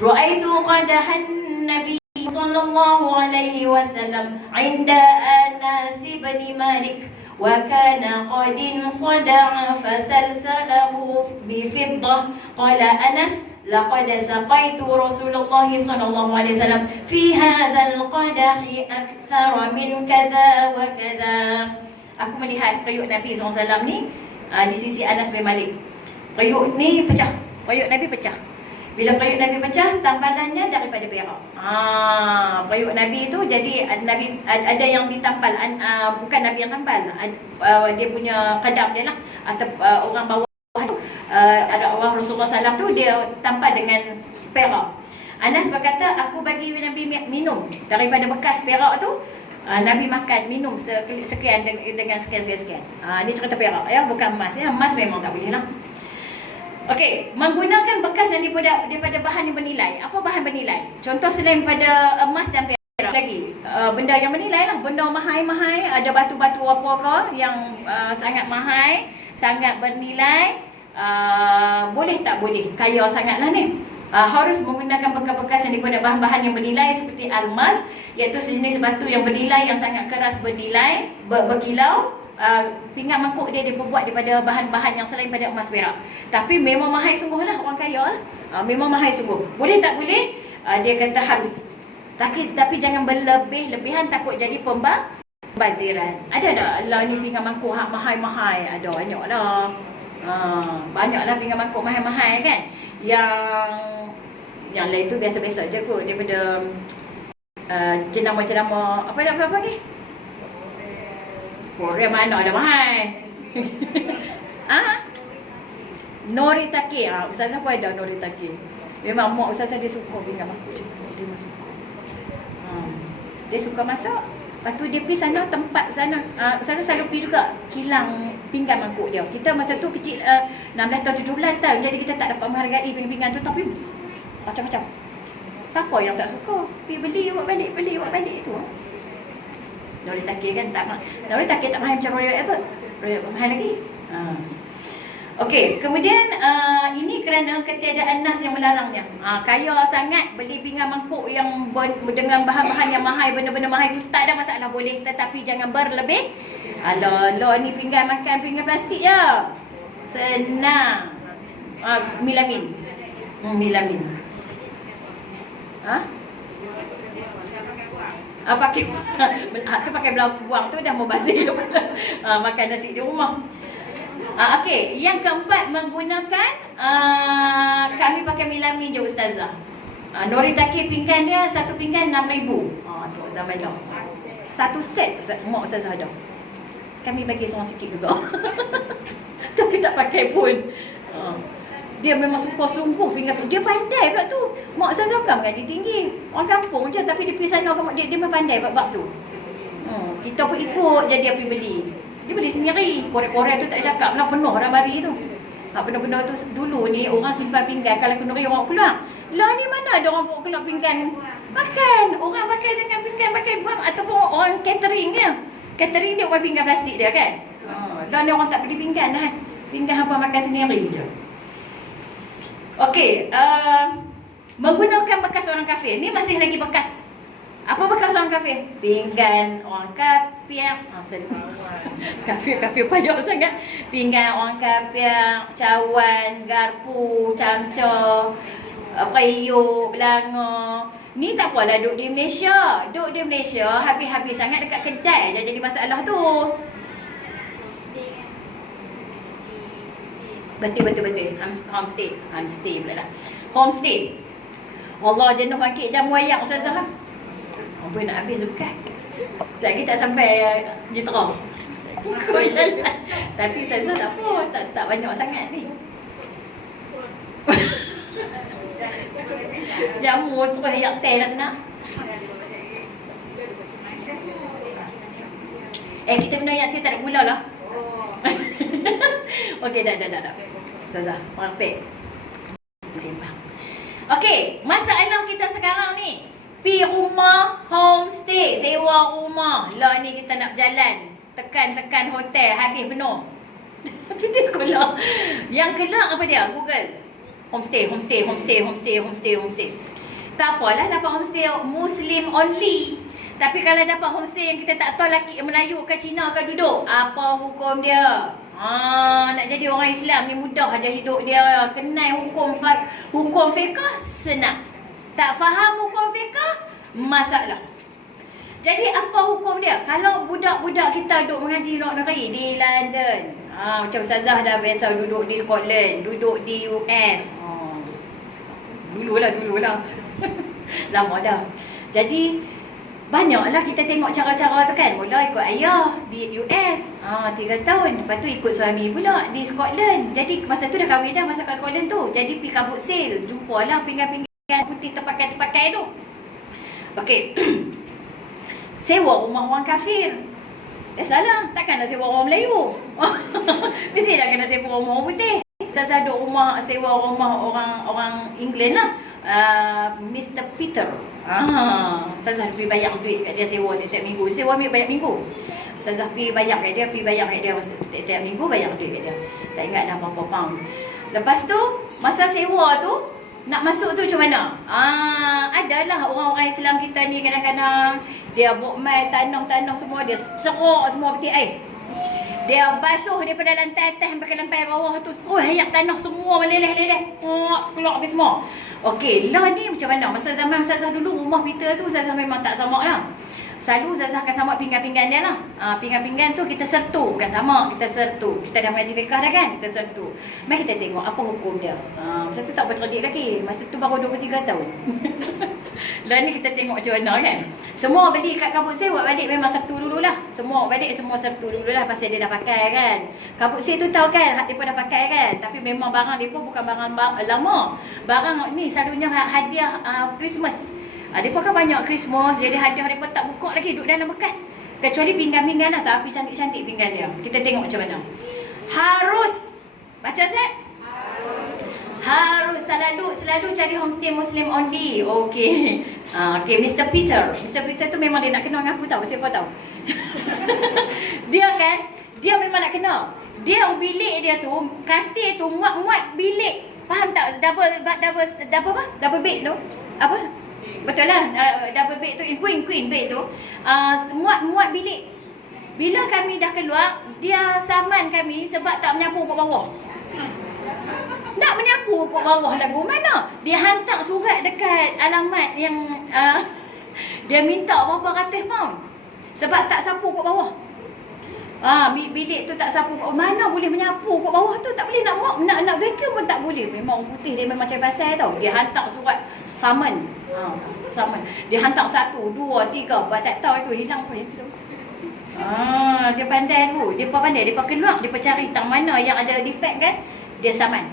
Ra'aitu qadahan Nabi sallallahu alaihi wasallam 'inda Anas bin Malik wa kana qadin sada'a fasalsalahu bi fiddah. Qala Anas laqad saqaitu Rasulullah sallallahu alaihi wasallam fi hadzal qadahi akthar min kadza wa kadza. Aku melihat periuk Nabi SAW ni di sisi Anas bin Malik. Periuk ni pecah. Periuk Nabi pecah. Bila periuk Nabi pecah, tampalannya daripada perak. Periuk Nabi tu jadi Nabi ada yang ditampal, bukan Nabi yang tampal. Dia punya kadam dia lah, atau orang bawah tu. Ada orang Rasulullah SAW tu dia tampal dengan perak. Anas berkata, aku bagi Nabi minum daripada bekas perak tu. Nabi makan, minum sekian dengan sekian. Dia cerita perak ya, bukan emas ya. Emas memang tak boleh lah. Okey, menggunakan bekas yang daripada bahan yang bernilai. Apa bahan bernilai? Contoh selain pada emas dan perak lagi. Benda yang bernilai lah, benda mahal-mahal, ada batu-batu apa ke yang sangat mahal, sangat bernilai. Boleh tak boleh? Kaya sangatlah ni. Harus menggunakan bekas-bekas yang daripada bahan-bahan yang bernilai seperti almas, iaitu sejenis batu yang bernilai, yang sangat keras bernilai, berkilau. Pinggan mangkuk dia dibuat daripada bahan-bahan yang selain pada emas perak. Tapi memang mahal sungguh lah, orang kaya lah. Memang mahal sungguh. Boleh tak boleh? Dia kata harus. Tapi jangan berlebih-lebihan, takut jadi pembaziran. Ada tak? Allah ni pinggan mangkuk mahal-mahal. Ada banyak lah. Banyak lah pinggan mangkuk mahal-mahal kan. Yang lain tu biasa-biasa je kot. Daripada jenama-jenama apa ni? Korea mana ada mahal. Noritake. Ustazah pun ada Noritake. Memang mak Ustazah dia suka pinggan mangkuk. Dia suka. Dia suka masak. Lepas tu dia pergi sana, tempat sana. Ustazah selalu pergi juga kilang pinggan mangkuk dia. Kita masa tu kecil, 16 tahun, 17 tahun. Jadi kita tak dapat menghargai pinggan-pinggan tu. Tapi macam-macam. Siapa yang tak suka? Pergi beli, buat balik tu. Nuri Takir kan tak Nuri Takir tak mahal macam Royal Albert. Royal Albert mahal lagi. Okey, kemudian ini kerana ketiadaan nas yang melarangnya. Kaya sangat beli pinggan mangkuk yang dengan bahan-bahan yang mahal, benda-benda mahal itu tak ada masalah, boleh, tetapi jangan berlebih. Alah, ni pinggan makan pinggan plastik je. Senang. Milamin. Milamin. Pakai tu pakai buang tu dah membazir makan nasi di rumah. Okey, yang keempat menggunakan kami pakai milamin je ustazah. Nuri Takir pinggan dia satu pinggan 6,000. Tu zaman dah. Satu set mak ustazah ada. Kami bagi seorang sikit juga. Tapi tak pakai pun. Dia memang suka sungguh pinggan. Dia pandai pula tu. Mak ustazah bukan mengaji tinggi. Orang kampung je, tapi dia pergi sana dia memang pandai bab tu. Kita pun ikut je dia pergi beli. Dia beli sendiri. Korek-korek tu tak cakap. Penuh orang bari tu. Benda-benda tu dulu ni orang simpan pinggan. Kalau kenduri orang keluar. Lah ni mana ada orang keluar pinggan makan. Orang pakai dengan pinggan pakai buang. Ataupun orang catering ya. Catering dia buat pinggan plastik dia kan. Lah ni orang tak beli pinggan dah. Pinggan hampa makan sendiri je. Okey. Menggunakan bekas orang kafir. Ni masih lagi bekas. Apa bekas orang kafir? Pinggan orang kafir. Kafir payah sangat. Pinggan orang kafir, cawan, garpu, camca, periuk, belanga. Ni tak apalah duduk di Malaysia. Duduk di Malaysia habis-habis sangat dekat kedai je jadi masalah tu. Betul. Homestay pula dah. Homestay. Allah jenuh pakai jamu ayak ustazah. Apa nak habis bukan? Lagi tak sampai Jitra. Tapi ustazah tak apa, tak banyak sangat ni. Jamu terus ayak teh dah senang. Kita minum ayak teh tak ada gula lah. Okey, dah. Ustazah, perfect. Sembang. Okey, masalah kita sekarang ni, pi rumah homestay, sewa rumah. Lah ni kita nak berjalan, tekan hotel, habis penuh. Cuti sekolah. Yang keluar apa dia? Google. Homestay. Tak apalah dapat homestay Muslim only. Tapi kalau dapat homestay yang kita tak tahu lelaki Melayu ke Cina ke duduk, apa hukum dia? Nak jadi orang Islam ni mudah aja hidup dia. Kenal hukum fiqh senang. Tak faham hukum fiqh masalah. Jadi apa hukum dia? Kalau budak-budak kita duduk mengaji luar negeri di London, macam ustazah dah biasa duduk di Scotland, duduk di US. Dululah. Lama dah. Jadi banyaklah kita tengok cara-cara tu kan. Mula ikut ayah di US 3 tahun. Lepas tu ikut suami pula di Scotland. Jadi masa tu dah kahwin dah masa kat Scotland tu. Jadi pergi kabut sale. Jumpalah pinggan-pinggan putih terpakai tu. Okey. Sewa rumah orang kafir. Salah. Takkanlah sewa orang Melayu. Mestilah kena sewa rumah orang putih. Saya sewa rumah orang England lah. Mr. Peter. Ustazah pergi bayar duit kat dia sewa tiap minggu. Sewa bayar minggu. Ustazah pergi bayar kat dia, tiap minggu bayar duit kat dia. Tak ingat dah berapa pound. Lepas tu, masa sewa tu, nak masuk tu macam mana? Adalah orang-orang Islam kita ni kadang-kadang dia bokmai tanah semua, dia serak semua peti air. Dia basuh daripada lantai atas sampai ke lantai bawah tu. Hayak tanah semua meleleh-leleh. Keluar habis semua. Okey, lah ni macam mana? Masa zaman Ustazah dulu, rumah Peter tu Ustazah memang tak samak lah. Selalu Ustazah akan samak pinggan-pinggan dia lah. Pinggan-pinggan tu kita sertu. Bukan samak, kita sertu. Kita dah mengaji fiqah dah kan? Kita sertu. Mari kita tengok apa hukum dia. Masa tu tak bercerdik lagi. Masa tu baru 23 tahun. Lah ni kita tengok macam mana kan. Semua beli kat kabut sale buat balik memang Sabtu dululah. Semua balik semua Sabtu dululah pasal dia dah pakai kan. Kabut sale tu tahu kan depa dah pakai kan. Tapi memang barang depa bukan barang lama. Barang ni selalunya hadiah Christmas. Depa kan banyak Christmas jadi hadiah depa tak buka lagi duduk dalam bekas. Kecuali pinggan-pinggan lah, tapi cantik-cantik pinggan dia. Kita tengok macam mana. Harus. Baca set? Harus. Selalu cari homestay Muslim only. Okey. Okey, Mr. Peter. Mr. Peter tu memang dia nak kena dengan aku tahu. Siapa tahu? Dia memang nak kena. Dia bilik dia tu, katil tu muat-muat bilik. Faham tak? Double bed tu. Apa? Betul lah. Double bed tu, queen bed tu. Muat bilik. Bila kami dah keluar, dia saman kami sebab tak menyapu kat bawah. Nak menyapu kat bawah lagu mana? Dia hantar surat dekat alamat yang dia minta berapa ratus pound sebab tak sapu kat bawah. Bilik tu tak sapu kat bawah. Mana boleh menyapu kat bawah tu? Tak boleh nak mop, nak vacuum pun tak boleh. Memang orang putih dia memang macam pasal tau. Dia hantar surat saman. Saman. Dia hantar 1, 2, 3, 4, tak tahu itu hilang pun itu. Dia pandai tu. Dia pandai. Dia keluar, dia cari tang mana yang ada defect kan? Dia saman.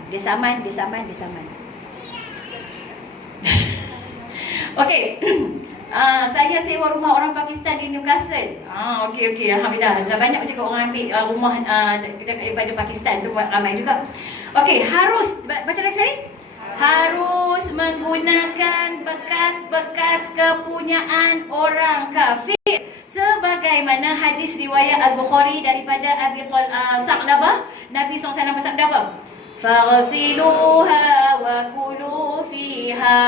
Okey. Saya sewa rumah orang Pakistan di Newcastle. Okey. Alhamdulillah. Dah banyak juga orang ambil rumah daripada Pakistan tu, ramai juga. Okey, harus baca lagi sekali. Harus menggunakan bekas-bekas kepunyaan orang kafir sebagaimana hadis riwayat Al-Bukhari daripada Abi Sa'labah. Nabi SAW bersabda apa? Faghsiluha wa kulu fiha.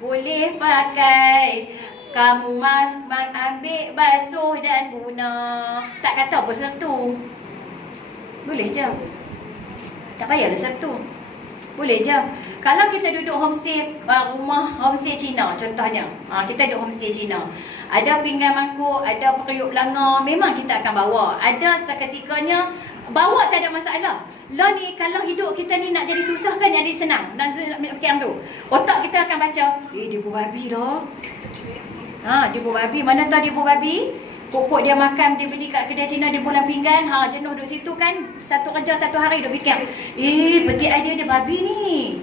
Boleh pakai, kamu ambil basuh dan guna. Tak kata bersertu. Boleh je. Tak payahlah sertu. Boleh je. Kalau kita duduk homestay, rumah homestay Cina contohnya. Kita duduk homestay Cina. Ada pinggan mangkuk, ada periuk belanga, memang kita akan bawa. Ada seketikanya bawa, tak ada masalah. Lah ni kalau hidup kita ni nak jadi susah kan, jadi senang. Nak fikir tu. Otak kita akan baca, dia buah babi dah. Dia buah babi, mana tahu dia buah babi? Pokok dia makan, dia beli kat kedai Cina, dia bolang pinggan, jenuh duduk situ kan. Satu kerja, satu hari dia fikir, petik dia ada babi ni.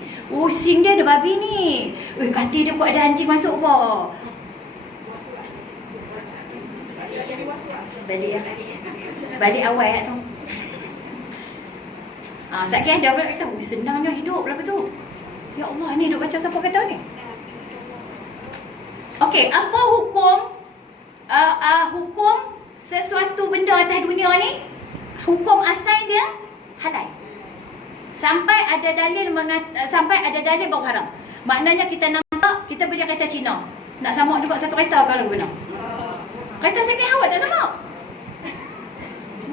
Sing dia ada babi ni. Katil dia pun ada anjing masuk apa. Balik awal tu. Sakit ada pula kata, senangnya hidup lah betul. Ya Allah, ni duk baca siapa kata ni? Okey, apa hukum hukum sesuatu benda atas dunia ni? Hukum asal dia halal. Sampai ada dalil baru haram. Maknanya kita nampak, kita beli kereta Cina. Nak samak juga satu kereta kalau guna. Kereta second awak tak sama.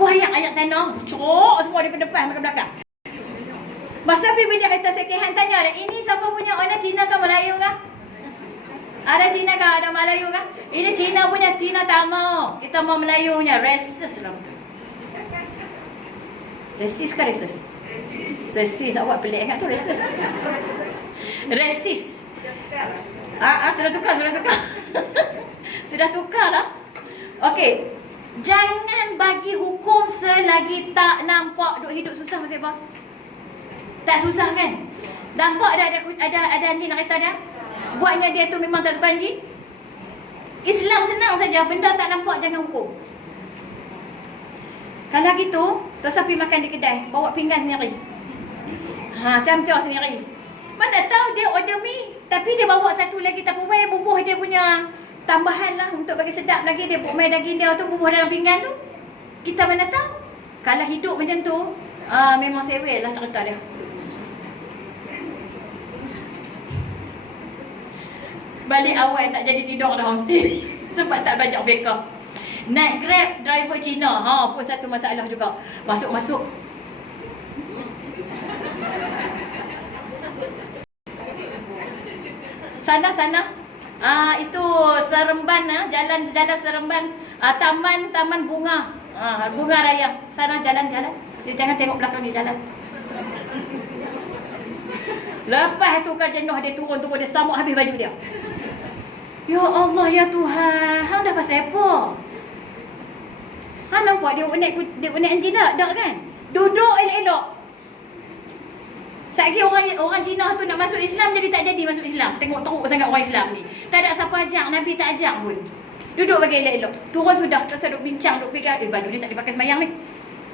Buah ayat tanah, cerok semua di depan ke belakang. Masa pergi beli kereta second hand, tanya ini siapa punya owner, Cina ke Melayu ke? Ada Cina ke? Ada Melayu ke? Ini Cina punya, Cina tak mau. Kita mau Melayu punya. Resis lah betul. Resis ke resis? Resis. Awak pelik kan tu resis. Resis. Sudah tukar. Sudah tukar lah. Okey. Jangan bagi hukum selagi tak nampak duk hidup susah macam apa. Tak susah kan? Nampak ada anjing nak kata dia? Buatnya dia tu memang tak suka anjing. Islam senang saja, benda tak nampak jangan hukum. Kalau gitu, tak usah pergi makan di kedai, bawa pinggan sendiri. Camcor sendiri. Mana tahu dia order mi, tapi dia bawa satu lagi Tupperware, bubuh dia punya tambahan lah untuk bagi sedap lagi. Dia buat main daging dia tu, bubuh dalam pinggan tu. Kita mana tahu. Kalau hidup macam tu, memang sewel lah cerita dia. Balik awal tak jadi tidur dah homestay sebab tak belajar fiqh. Naik Grab driver Cina, pun satu masalah juga. Masuk. Sana. Itu Seremban, jalan Seremban, taman bunga. Bunga raya. Sana jalan. Dia jangan tengok belakang dia jalan. Lepas tu kan jenuh dia turun dia samuk habis baju dia. Ya Allah, ya Tuhan, hang dah pasal apa? Hang nampak dia naik anjing tak kan? Duduk elok-elok. Satgi orang Cina tu nak masuk Islam jadi tak jadi masuk Islam. Tengok teruk sangat orang Islam ni. Tak ada siapa ajak, Nabi tak ajak pun. Duduk bagi elok-elok. Turun sudah, terus duduk bincang, duduk pegang. Baju dia tak dipakai semayang ni.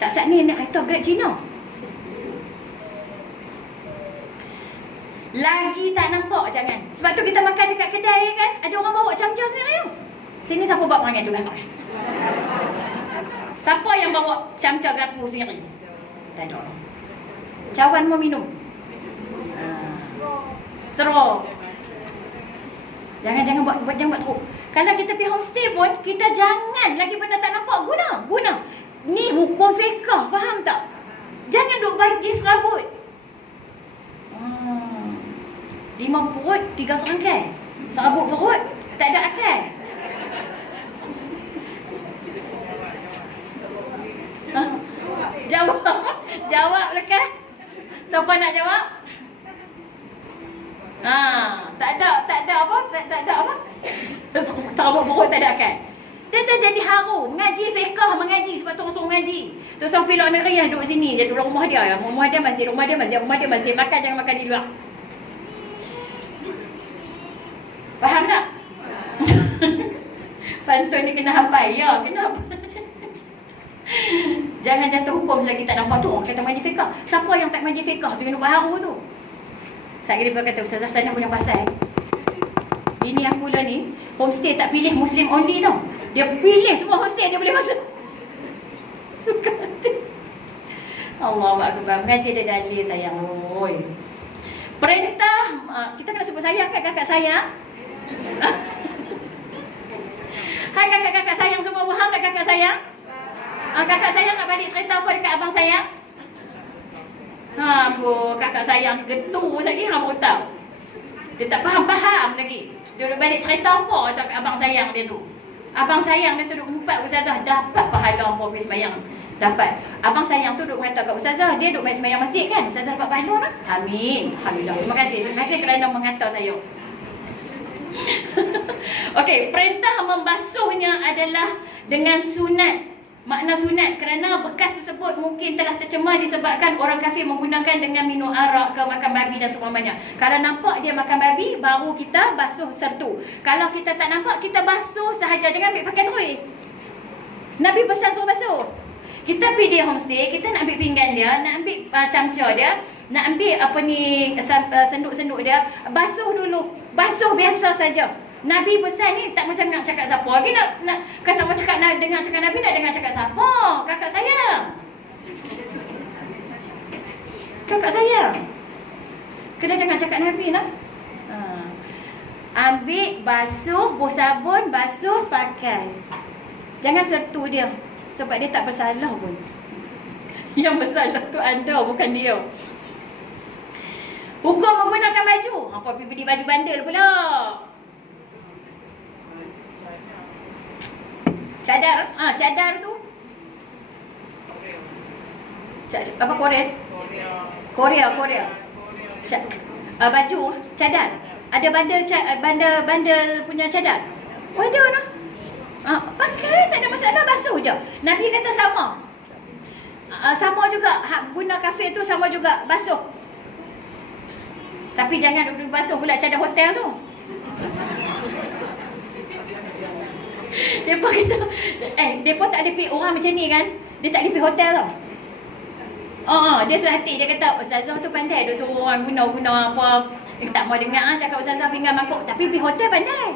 Tak sat ni nak kata grade Cina. Lagi tak nampak jangan. Sebab tu kita makan dekat kedai kan, ada orang bawa camca sendiri tu. Sini siapa bawa perangai tu kan? Siapa yang bawa camca garpu sendiri? Tak ada orang. Cawan mau minum. Straw. Jangan buat teruk. Kalau kita pergi homestay pun, kita jangan lagi benda tak nampak guna. Ni hukum fiqah, faham tak? Jangan duk bagi serabut. 5 perut, 3 serangkai. Serabut perut, tak ada akal. Jawab lekas. Siapa nak jawab? Tak ada apa? Serabut perut tak ada akal. Dia dah jadi haru. Mengaji fiqah, mengaji. Sebab tu orang suruh mengaji. Tu orang pilih negeri yang duduk sini. Dia duduk rumah dia. Rumah dia masjid, rumah dia masjid. Makan jangan makan di luar. Faham tak? Pantun ni kena hafal. Ya, kena hafal. Jangan jatuh hukum selagi tak nampak tu. Orang kata mengaji fiqah. Siapa yang tak mengaji fiqah tu kena buat haru tu? Saya kira kata Ustazah Sana punya pasal. Bini aku lah ni, homestay tak pilih Muslim only tau. Dia pilih semua homestay dia boleh masuk. Suka hati. Allahu Akbar. Mengaji dia dalil sayang. Oi. Perintah, kita kena sebut sayang kan kakak sayang? Hai kakak-kakak sayang semua, faham tak kakak sayang? Kakak sayang nak balik cerita apa dekat abang sayang? Kakak sayang getu lagi, baru tahu. Dia tak faham lagi. Dia duduk balik cerita apa tak kat abang sayang dia tu. Abang sayang dia tu duduk empat ustazah, dapat pahala apa pergi sembahyang. Dapat. Abang sayang tu duduk mengata kat ustazah, dia duduk main sembahyang masjid kan? Ustazah dapat pahala tak? Amin. Alhamdulillah. Terima kasih kerana mengata saya. Okey, perintah membasuhnya adalah dengan sunat. Makna sunat kerana bekas tersebut mungkin telah tercemar disebabkan orang kafir menggunakan dengan minum arak ke makan babi dan seumpamanya. Kalau nampak dia makan babi, baru kita basuh sertu. Kalau kita tak nampak, kita basuh sahaja. Jangan ambil pakai terus. Nabi pesan suruh basuh. Kita pergi dia homestay, kita nak ambil pinggan dia, nak ambil camca dia, nak ambil senduk-senduk dia, basuh dulu. Basuh biasa saja. Nabi pesan ni tak macam nak cakap siapa lagi nak kata mau cakap nak dengar cakap Nabi, nak dengar cakap siapa? Kakak sayang. Kakak sayang. Kena dengar cakap Nabi lah. Ambil, basuh, buh sabun, basuh, pakai. Jangan sertu dia. Sebab dia tak bersalah pun. Yang bersalah tu anda, bukan dia. Hukum menggunakan baju. Apa pergi beli baju bandel pula? Cadar, cadar tu apa Korea. Baju cadar. Ada bandel punya cadar. Oh ada lah. Pakai tak ada masalah, basuh je. Nabi kata sama. Sama juga guna kafe tu sama juga basuh. Tapi jangan basuh pula cadar hotel tu. Depa kata, depa tak ada pergi orang macam ni kan? Dia tak ada pergi hotel tau. Dia suruh hati, dia kata ustazah tu pandai, dia suruh orang guna apa. Dia tak mau dengar cakap ustazah pinggan mangkuk, tapi pergi hotel pandai.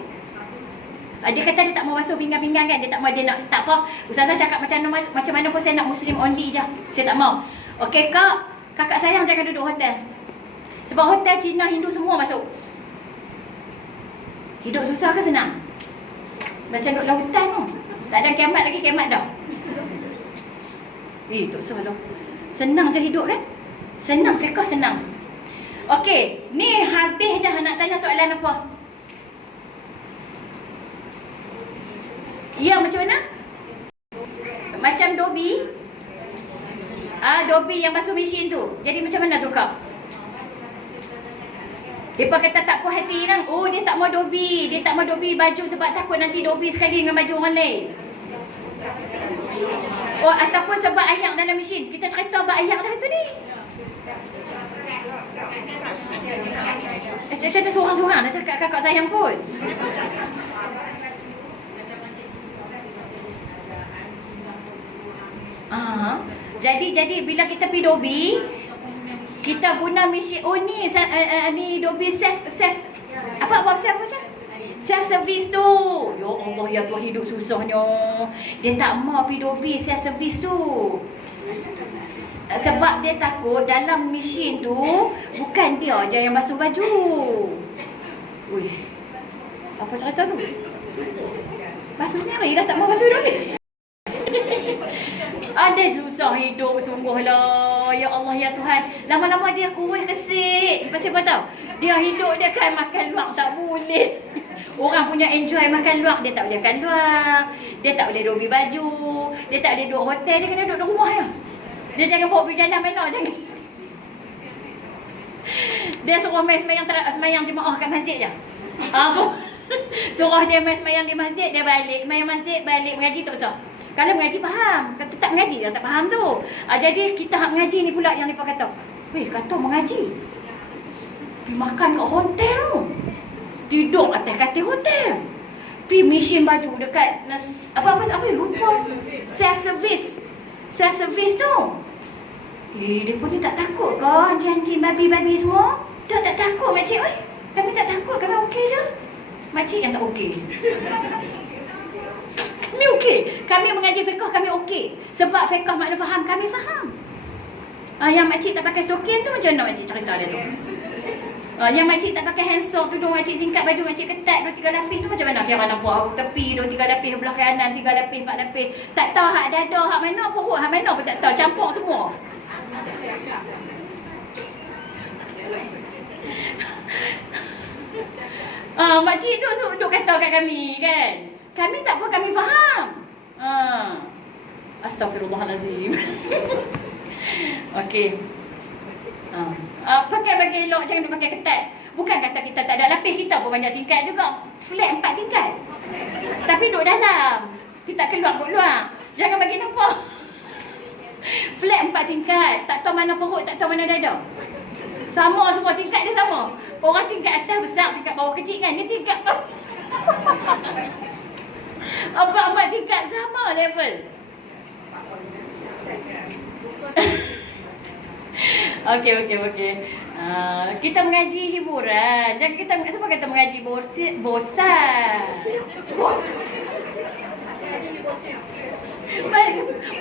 Dia kata dia tak mau basuh pinggan-pinggan kan, dia tak mau, dia nak tak apa. Ustazah cakap macam mana pun saya nak Muslim only je. Saya tak mau. Okey kak, kakak sayang jangan duduk hotel. Sebab hotel Cina, Hindu semua masuk. Hidup susah ke senang? Macam duduk lautan tu. Tak ada kiamat lagi, kiamat dah. Tak salah. Senang je hidup kan? Senang, fiqah senang. Okey, ni habis dah. Nak tanya soalan apa? Ya, macam mana? Macam Dobi. Dobi yang basuh mesin tu. Jadi macam mana tu kak? Mereka kata tak puas hati kan? Dia tak mau Dobi. Dia tak mau Dobi baju sebab takut nanti Dobi sekali dengan baju orang lain. Ataupun sebab ayak dalam mesin. Kita cerita sebab ayak dah tu ni. Macam ada seorang-seorang dah cakap kakak sayang pun. Jadi bila kita pergi Dobi, kita guna mesin ni ni Dobi self service tu. Ya Allah, ya Tuhan, hidup susahnya. Dia tak mau pergi Dobi self service tu. Sebab dia takut dalam mesin tu bukan dia je yang basuh baju. Ui. Apa cerita tu? Basuh nyari dah tak mau basuh Dobi. Ada susah hidup sungguhlah. Ya Allah, ya Tuhan. Lama-lama dia kurus kesik. Lepas apa tahu? Dia hidup dia kan makan luar tak boleh. Orang punya enjoy makan luar, dia tak boleh makan luar. Dia tak boleh Dobi baju. Dia tak boleh duduk hotel, dia kena duduk di rumah je. Dia jangan bawa pergi jalan mana, jangan. Dia suruh main semayang jemaah kat masjid je. Suruh dia main semayang di masjid, dia balik. Main masjid, balik. Mengaji tak usah. Kalau mengaji faham. Kata tak mengaji, dia tak faham tu. Jadi kita hak mengaji ni pula yang mereka kata. Weh, kata mengaji. Pergi makan kat hotel tu. Tidur atas katil hotel. Pergi mesin baju dekat apa lupa. Self service tu. Dia pun ni tak takut ke anjing-anjing babi-babi semua? Dia tak takut makcik. Oi, kami tak takut, kami okey je. Makcik yang tak okey. Kami okey. Kami mengaji fiqh, kami okey. Sebab fiqh makna faham, kami faham. Yang makcik tak pakai stokin tu macam mana makcik cerita dia tu? Yang makcik tak pakai handsome, tudung makcik singkat, baju makcik ketat 2-3 lapis tu macam mana? Kira nampak tepi 2-3 lapis, belah kanan 3 lapis, 4 lapis. Tak tahu hak dada, hak mana perut, hak mana pun tak tahu. Campur semua. Makcik duk kata kat kami kan. Kami tak apa, kami faham. Astaghfirullahalazim. Okey. Pakai bagi elok, jangan duk pakai ketat. Bukan kata kita tak ada lapis, kita pun banyak tingkat juga. Flat 4 tingkat. Tapi duk dalam. Kita keluar. Jangan bagi nampak. Flat 4 tingkat. Tak tahu mana perut, tak tahu mana dada. Sama semua, tingkat dia sama. Orang tingkat atas besar, tingkat bawah kecil kan. Dia tingkat tu. Empat tingkat sama level. Okey. Kita mengaji hiburan. Jangan kita, siapa kata mengaji bosan?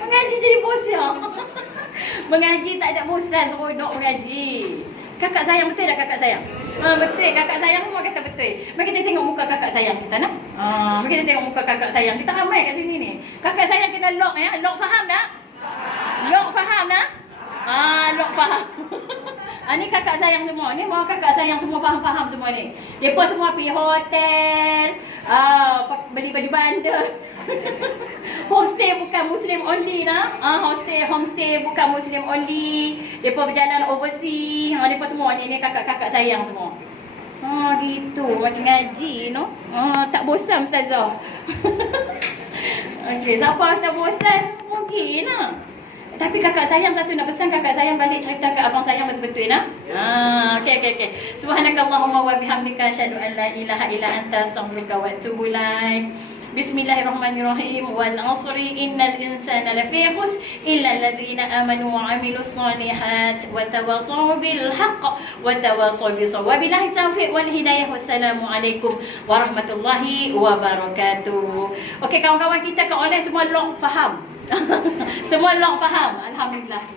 Mengaji jadi bosan. Mengaji tak ada bosan, seronok mengaji. Kakak sayang, betul tak kakak sayang? Betul, kakak sayang semua kata betul. Mari kita tengok muka kakak sayang kita nak. Mari kita tengok muka kakak sayang. Kita ramai kat sini ni. Kakak sayang kena lock ya. Lock faham tak? Lock faham tak? Lock faham. Ni kakak sayang semua. Ni mau kakak sayang semua faham semua ni. Depa semua pergi hotel, beli baju bandar. Homestay bukan Muslim only nah. Homestay bukan Muslim only. Depa berjalan overseas. Depa semua ni kakak-kakak sayang semua. Gitu macam ngaji no. Tak bosan ustazah. Okey, siapa tak bosan pergi nah. Tapi kakak sayang satu nak pesan, kakak sayang balik cerita kat abang sayang betul-betul nah. Okey. Subhanakallahumma wa bihamdika asyhadu an la ilaha illa anta astaghfiruka wa atubu ilaik. Bismillahirrahmanirrahim. Wal 'asri innal insana lafi khusr illa alladhina amanu wa 'amilus solihat wa tawassaw bil haqq wa tawassaw bis shawab. Wabillahi taufiq wal hidayah. Wassalamualaikum warahmatullahi wabarakatuh. Okey kawan-kawan kita kat online semua long faham. Semua long faham. Alhamdulillah.